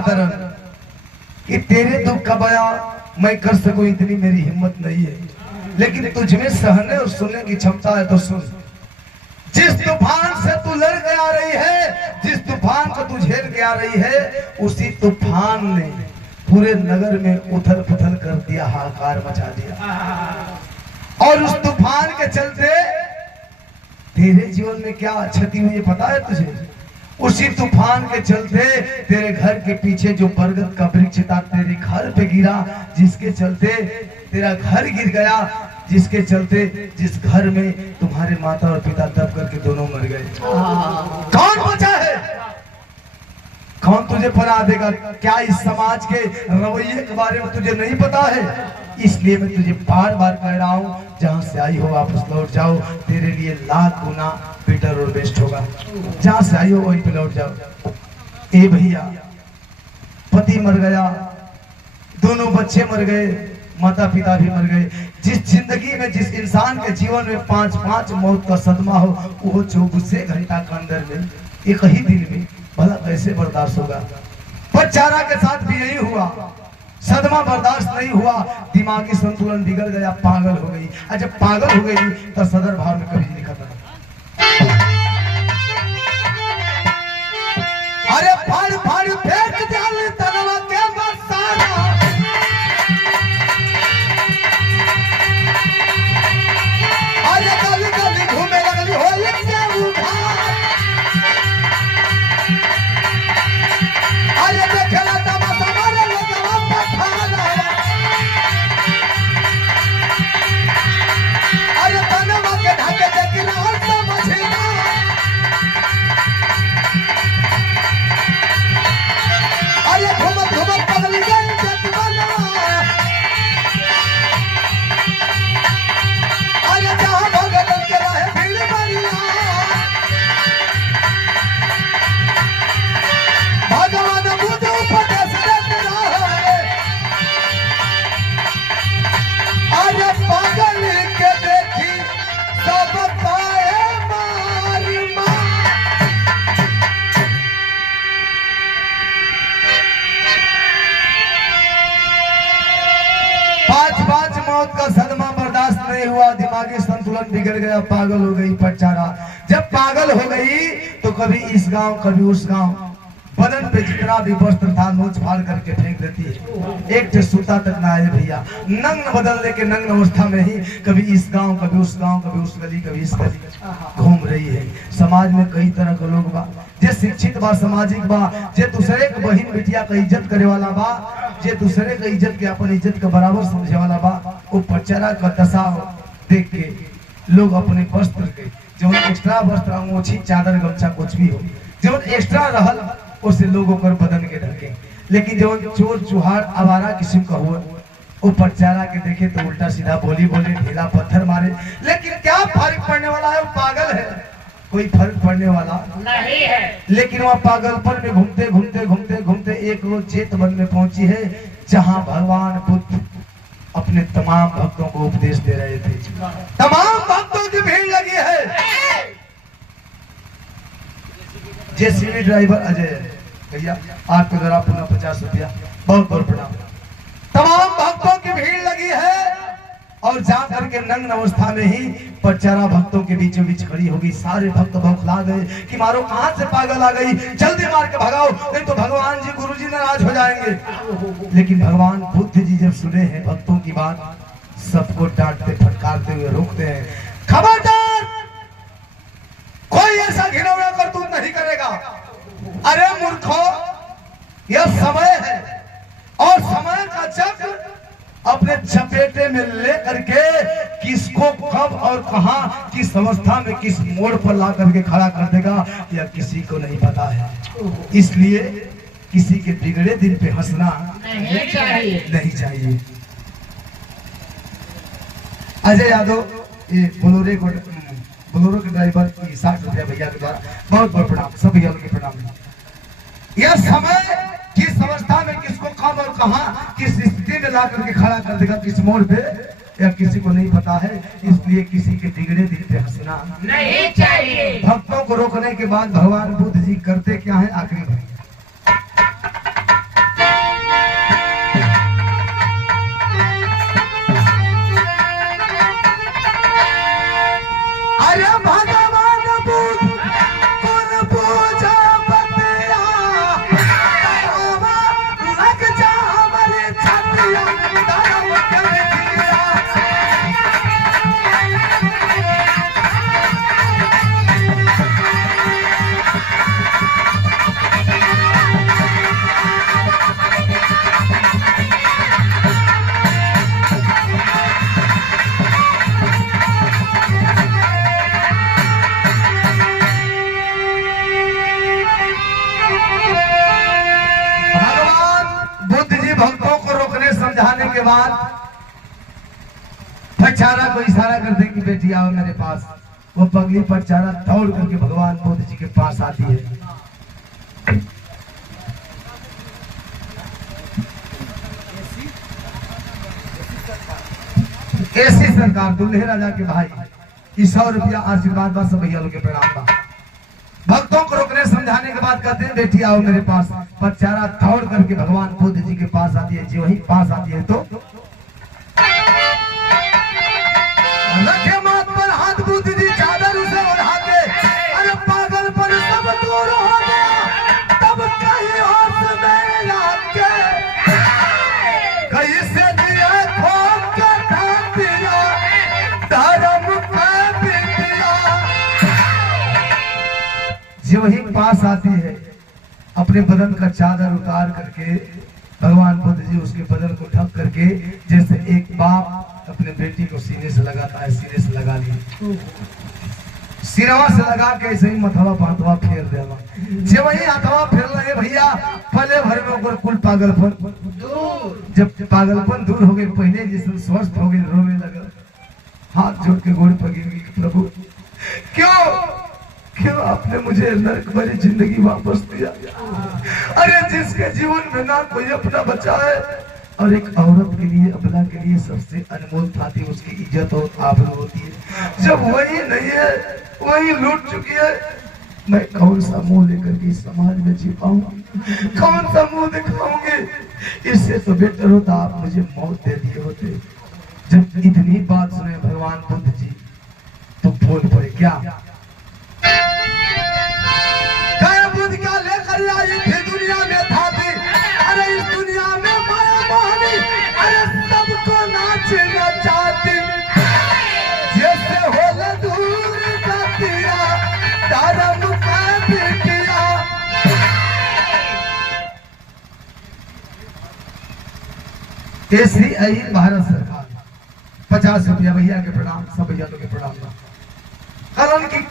बतावत रन कि तेरे दुख का बयां मैं कर सकूं इतनी मेरी हिम्मत नहीं है, लेकिन तुझ में सहने और सुनने की क्षमता है तो सुन। जिस तूफान से तू लड़ के आ रही है, जिस तूफान को तू झेल के आ रही है, उसी तूफान ने पूरे नगर में उथल पुथल कर दिया, हाहाकार मचा दिया। और उस तूफान के चलते तेरे जीवन में क्या क्षति हुई पता है तुझे? उसी तूफान के चलते तेरे घर के पीछे जो बरगद का वृक्ष था तेरे घर पे गिरा, जिसके चलते तेरा घर गिर गया, जिसके चलते जिस घर में तुम्हारे माता और पिता दब करके दोनों मर गए। कौन बचा है? कौन तुझे पनाह देगा? क्या इस समाज के रवैये के बारे में तुझे नहीं पता है? इसलिए मैं तुझे बार बार कह रहा हूँ, जहाँ से आई हो वापस लौट जाओ, तेरे लिए लाख गुना बेटर और बेस्ट होगा। जहाँ से आई हो वहीं पे लौट जाओ। ए भैया, पति मर गया, दोनों बच्चे मर गए, माता पिता भी मर गए। जिस जिंदगी में, जिस इंसान के जीवन में 5-5 मौत का सदमा हो, वो 24 घंटा के अंदर में, एक ही दिन में, भला कैसे बर्दाश्त होगा? पर चारा के साथ भी यही हुआ, सदमा बर्दाश्त नहीं हुआ, दिमागी संतुलन बिगड़ गया, पागल हो गई। और जब पागल हो गई तो सदर भाव में कभी नहीं खत्म। अरे फाड़ फाड़ फेंक डाल तनवा के बरसाना, अरे गली गली घूमे लगली हो के उठा, अरे देखला तमाशा मारे लोगवा पठाना, अरे तनवा के ढाके देखी रहल समझना, अरे घूमत घूमत बदल गई जतवना, अरे जहाँ भगतन के रहे भीड़ बढ़िया, भगवान बुद्ध उपदेश देते रहे, अरे पागल के देखी सब पाए मारी माँ। पांच मौत का सदमा बर्दाश्त नहीं हुआ, दिमागी संतुलन बिगड़ गया, पागल हो गई पचारा। जब पागल हो गई तो कभी इस गांव कभी उस गांव, बदन पे जितना भी वस्त्र था नोच फाड़ करके फेंक देती है। एक जो सूता तक ना आए भैया, नग्न बदलने के नग्न अवस्था में ही कभी इस गांव कभी उस गांव, कभी उस गली कभी इस गली घूम रही है। समाज में कई तरह के लोग बा, जे शिक्षित बा, सामाजिक बा, जे दूसरे के बहन बिटिया का इज्जत करे वाला बा, जे दूसरे के इज्जत के अपन इज्जत के बराबर समझे वाला बा। वो पचरा का दशा देख के लोग अपने वस्त्र के जो एक्स्ट्रा वस्त्र, अंगोछी, चादर, गमछा कुछ भी हो, जो एक्स्ट्रा रहल उससे लोगों कर बदन के ढके। लेकिन जो चोर चुहार आवारा किस्म का हुआ, वो पचारा के देखे तो उल्टा सीधा बोली बोले, ढीला पत्थर मारे। लेकिन क्या फर्क पड़ने वाला है? वो पागल है, कोई फर्क पड़ने वाला नहीं है। लेकिन वह पागलपन में घूमते घूमते घूमते घूमते एक रोज चेतवन में पहुंची है, जहां भगवान बुद्ध अपने तमाम भक्तों को उपदेश दे रहे थे। तमाम भक्तों की भीड़ लगी है। जेसीबी ड्राइवर अजय भैया, आपके द्वारा पुनः 50 रुपया, बहुत बहुत प्रणाम। तमाम भक्तों की भीड़ लगी है और जा करके नग्न अवस्था में ही पचारा भक्तों के बीचों बीच खड़ी होगी। सारे भक्त बौखला गए कि मारो, कहां से पागल आ गई, जल्दी मार के भगाओ, नहीं तो भगवान जी गुरु जी नाराज हो जाएंगे। लेकिन भगवान बुद्ध जी जब सुने हैं भक्तों की बात, सबको डांटते फटकारते हुए रोकते हैं। खबरदार, कोई ऐसा घिनौना करतूत नहीं करेगा। अरे मूर्खों, यह समय है और समय का चक्र अपने चपेटे में ले करके किसको कब और कहां, किस अवस्था में, किस मोड़ पर ला करके खड़ा कर देगा, यह किसी को नहीं पता है। इसलिए किसी के बिगड़े दिन पे हंसना नहीं चाहिए। अजय यादव, ये बोलोरो के ड्राइवर की 60 रुपया भैया के द्वारा बहुत बहुत प्रणाम, सब भैया के प्रणाम। यह समय किस अवस्था में किसको कब और कहां, किस स्थिति में ला करके खड़ा कर देगा, किस मोड़ पे, यह किसी को नहीं पता है। इसलिए किसी के बिगड़े दिन पे हंसना नहीं चाहिए। भक्तों को रोकने के बाद भगवान बुद्ध जी करते क्या है? आखिरी भगवान बुद्ध कुल पूजा बतिया लग जा हमारे छतिया धर्म के बिटिया। भक्तों को रोकने समझाने के बाद पटचारा को इशारा करते कि बेटी आओ मेरे पास। वो पगली पटचारा दौड़ करके भगवान बुद्ध जी के पास आती है। ऐसी सरकार दूल्हे राजा के भाई 100 रुपया आशीर्वाद बा सब भैया लोग के प्रणाम बा। भक्तों को रोकने समझाने के बाद कहते हैं बेटी आओ मेरे पास। पटचारा दौड़ करके भगवान बुद्ध जी के पास आती है। जो वही पास आती है तो रखे माथ पर हाथ बुद्ध जी चादर उसे उड़ा के अरे पागलपन सब दूर हो गया। तब कहीं होश में आके कहीं से दिया ठोक के ढाक दिया धर्म का बिटिया। जो वही पास आती है अपने बदन का चादर उतार करके भगवान बुद्ध जी उसके बदन को ढक करके जैसे एक बाप अपने बेटी को सीने से लगाता है, सीने से लगा ली, सिरवा से लगा के ऐसे ही मथवा पांथवा फेर देवा। जब वही हाथवा फेर लगे भैया पले भर में ऊपर कुल पागलपन दूर। जब पागलपन दूर हो गए पहले जैसे स्वस्थ हो गए रोने लगा। हाथ जोड़ के गोड़ पर गिर गई प्रभु क्यों आपने मुझे नरक भरी जिंदगी वापस दिया। अरे जिसके जीवन में ना कोई अपना बचा है और एक औरत के लिए अबला के लिए सबसे अनमोल था थी उसकी इज्जत और आबरू होती है। जब वही नहीं है वही लूट चुकी है मैं कौन सा मुंह लेकर के समाज में जी पाऊंगा, कौन सा मुंह दिखाऊंगी। इससे तो बेटर होता आप मुझे मौत दे दिए होते। जब इतनी बात सुने भगवान बुद्ध जी तो बोल पड़े क्या बुद्ध क्या लेकर आई थी दुनिया में था थी। अरे इस दुनिया में माया मोहनी अरे सबको नाचना चाहती जैसे हो दूर जातिया धर्म का बिटिया। ऐसी आई भारत सरकार 50 रुपया भैया के प्रणाम सब भैया के प्रणाम। कल की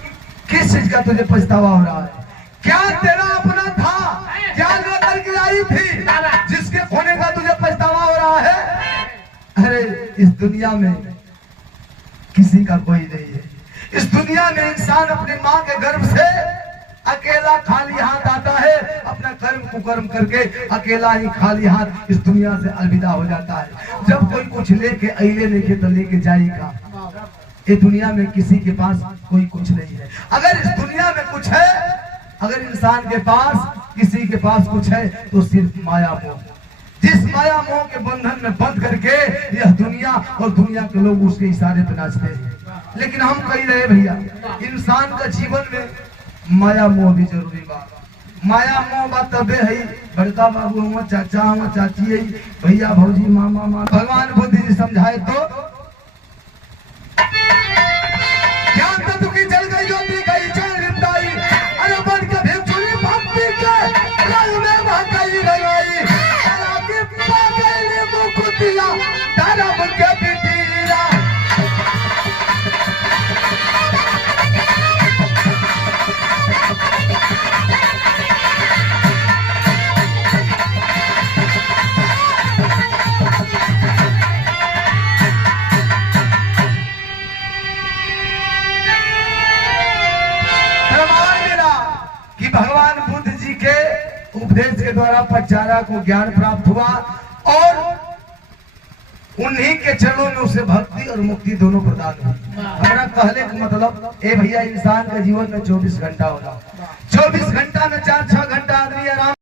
किस चीज का तुझे पछतावा हो रहा है? क्या तेरा अपना था क्या लेकर के आई थी जिसके खोने का तुझे पछतावा हो रहा है? अरे इस दुनिया में किसी का कोई नहीं है। इस दुनिया में इंसान अपनी माँ के गर्भ से अकेला खाली हाथ आता है, अपना कर्म कुकर्म करके अकेला ही खाली हाथ इस दुनिया से अलविदा हो जाता है। जब कोई कुछ लेके अइले लेके तो लेके जाएगा। ये दुनिया में किसी के पास कोई कुछ नहीं है। अगर इस दुनिया में कुछ है, अगर इंसान के पास किसी के पास कुछ है तो सिर्फ माया मोह। जिस माया मोह के बंधन में बंध करके यह दुनिया और दुनिया के लोग उसके इशारे पे नाचते हैं। लेकिन हम कही रहे भैया इंसान का जीवन में माया मोह भी जरूरी बा। माया मोह बात तबे है बड़का बाबू हुआ चाचा हुआ चाची है भैया भौजी मामा माँ। भगवान बुद्ध जी समझाए तो ज्ञान तत्व की जल गई ज्योति गई चल लिपटाई अरे बन के भिक्षुनी भक्ति के रंग में महकाई रंगाई के पागल मुकुटिया धर्म के बिटिया। भगवान बुद्ध जी के उपदेश के द्वारा पटचारा को ज्ञान प्राप्त हुआ और उन्हीं के चरणों में उसे भक्ति और मुक्ति दोनों प्रदान हुई। हमारा कहने का मतलब ए भैया इंसान का जीवन में 24 घंटा होगा। 24 घंटा में 4-6 घंटा आदमी आराम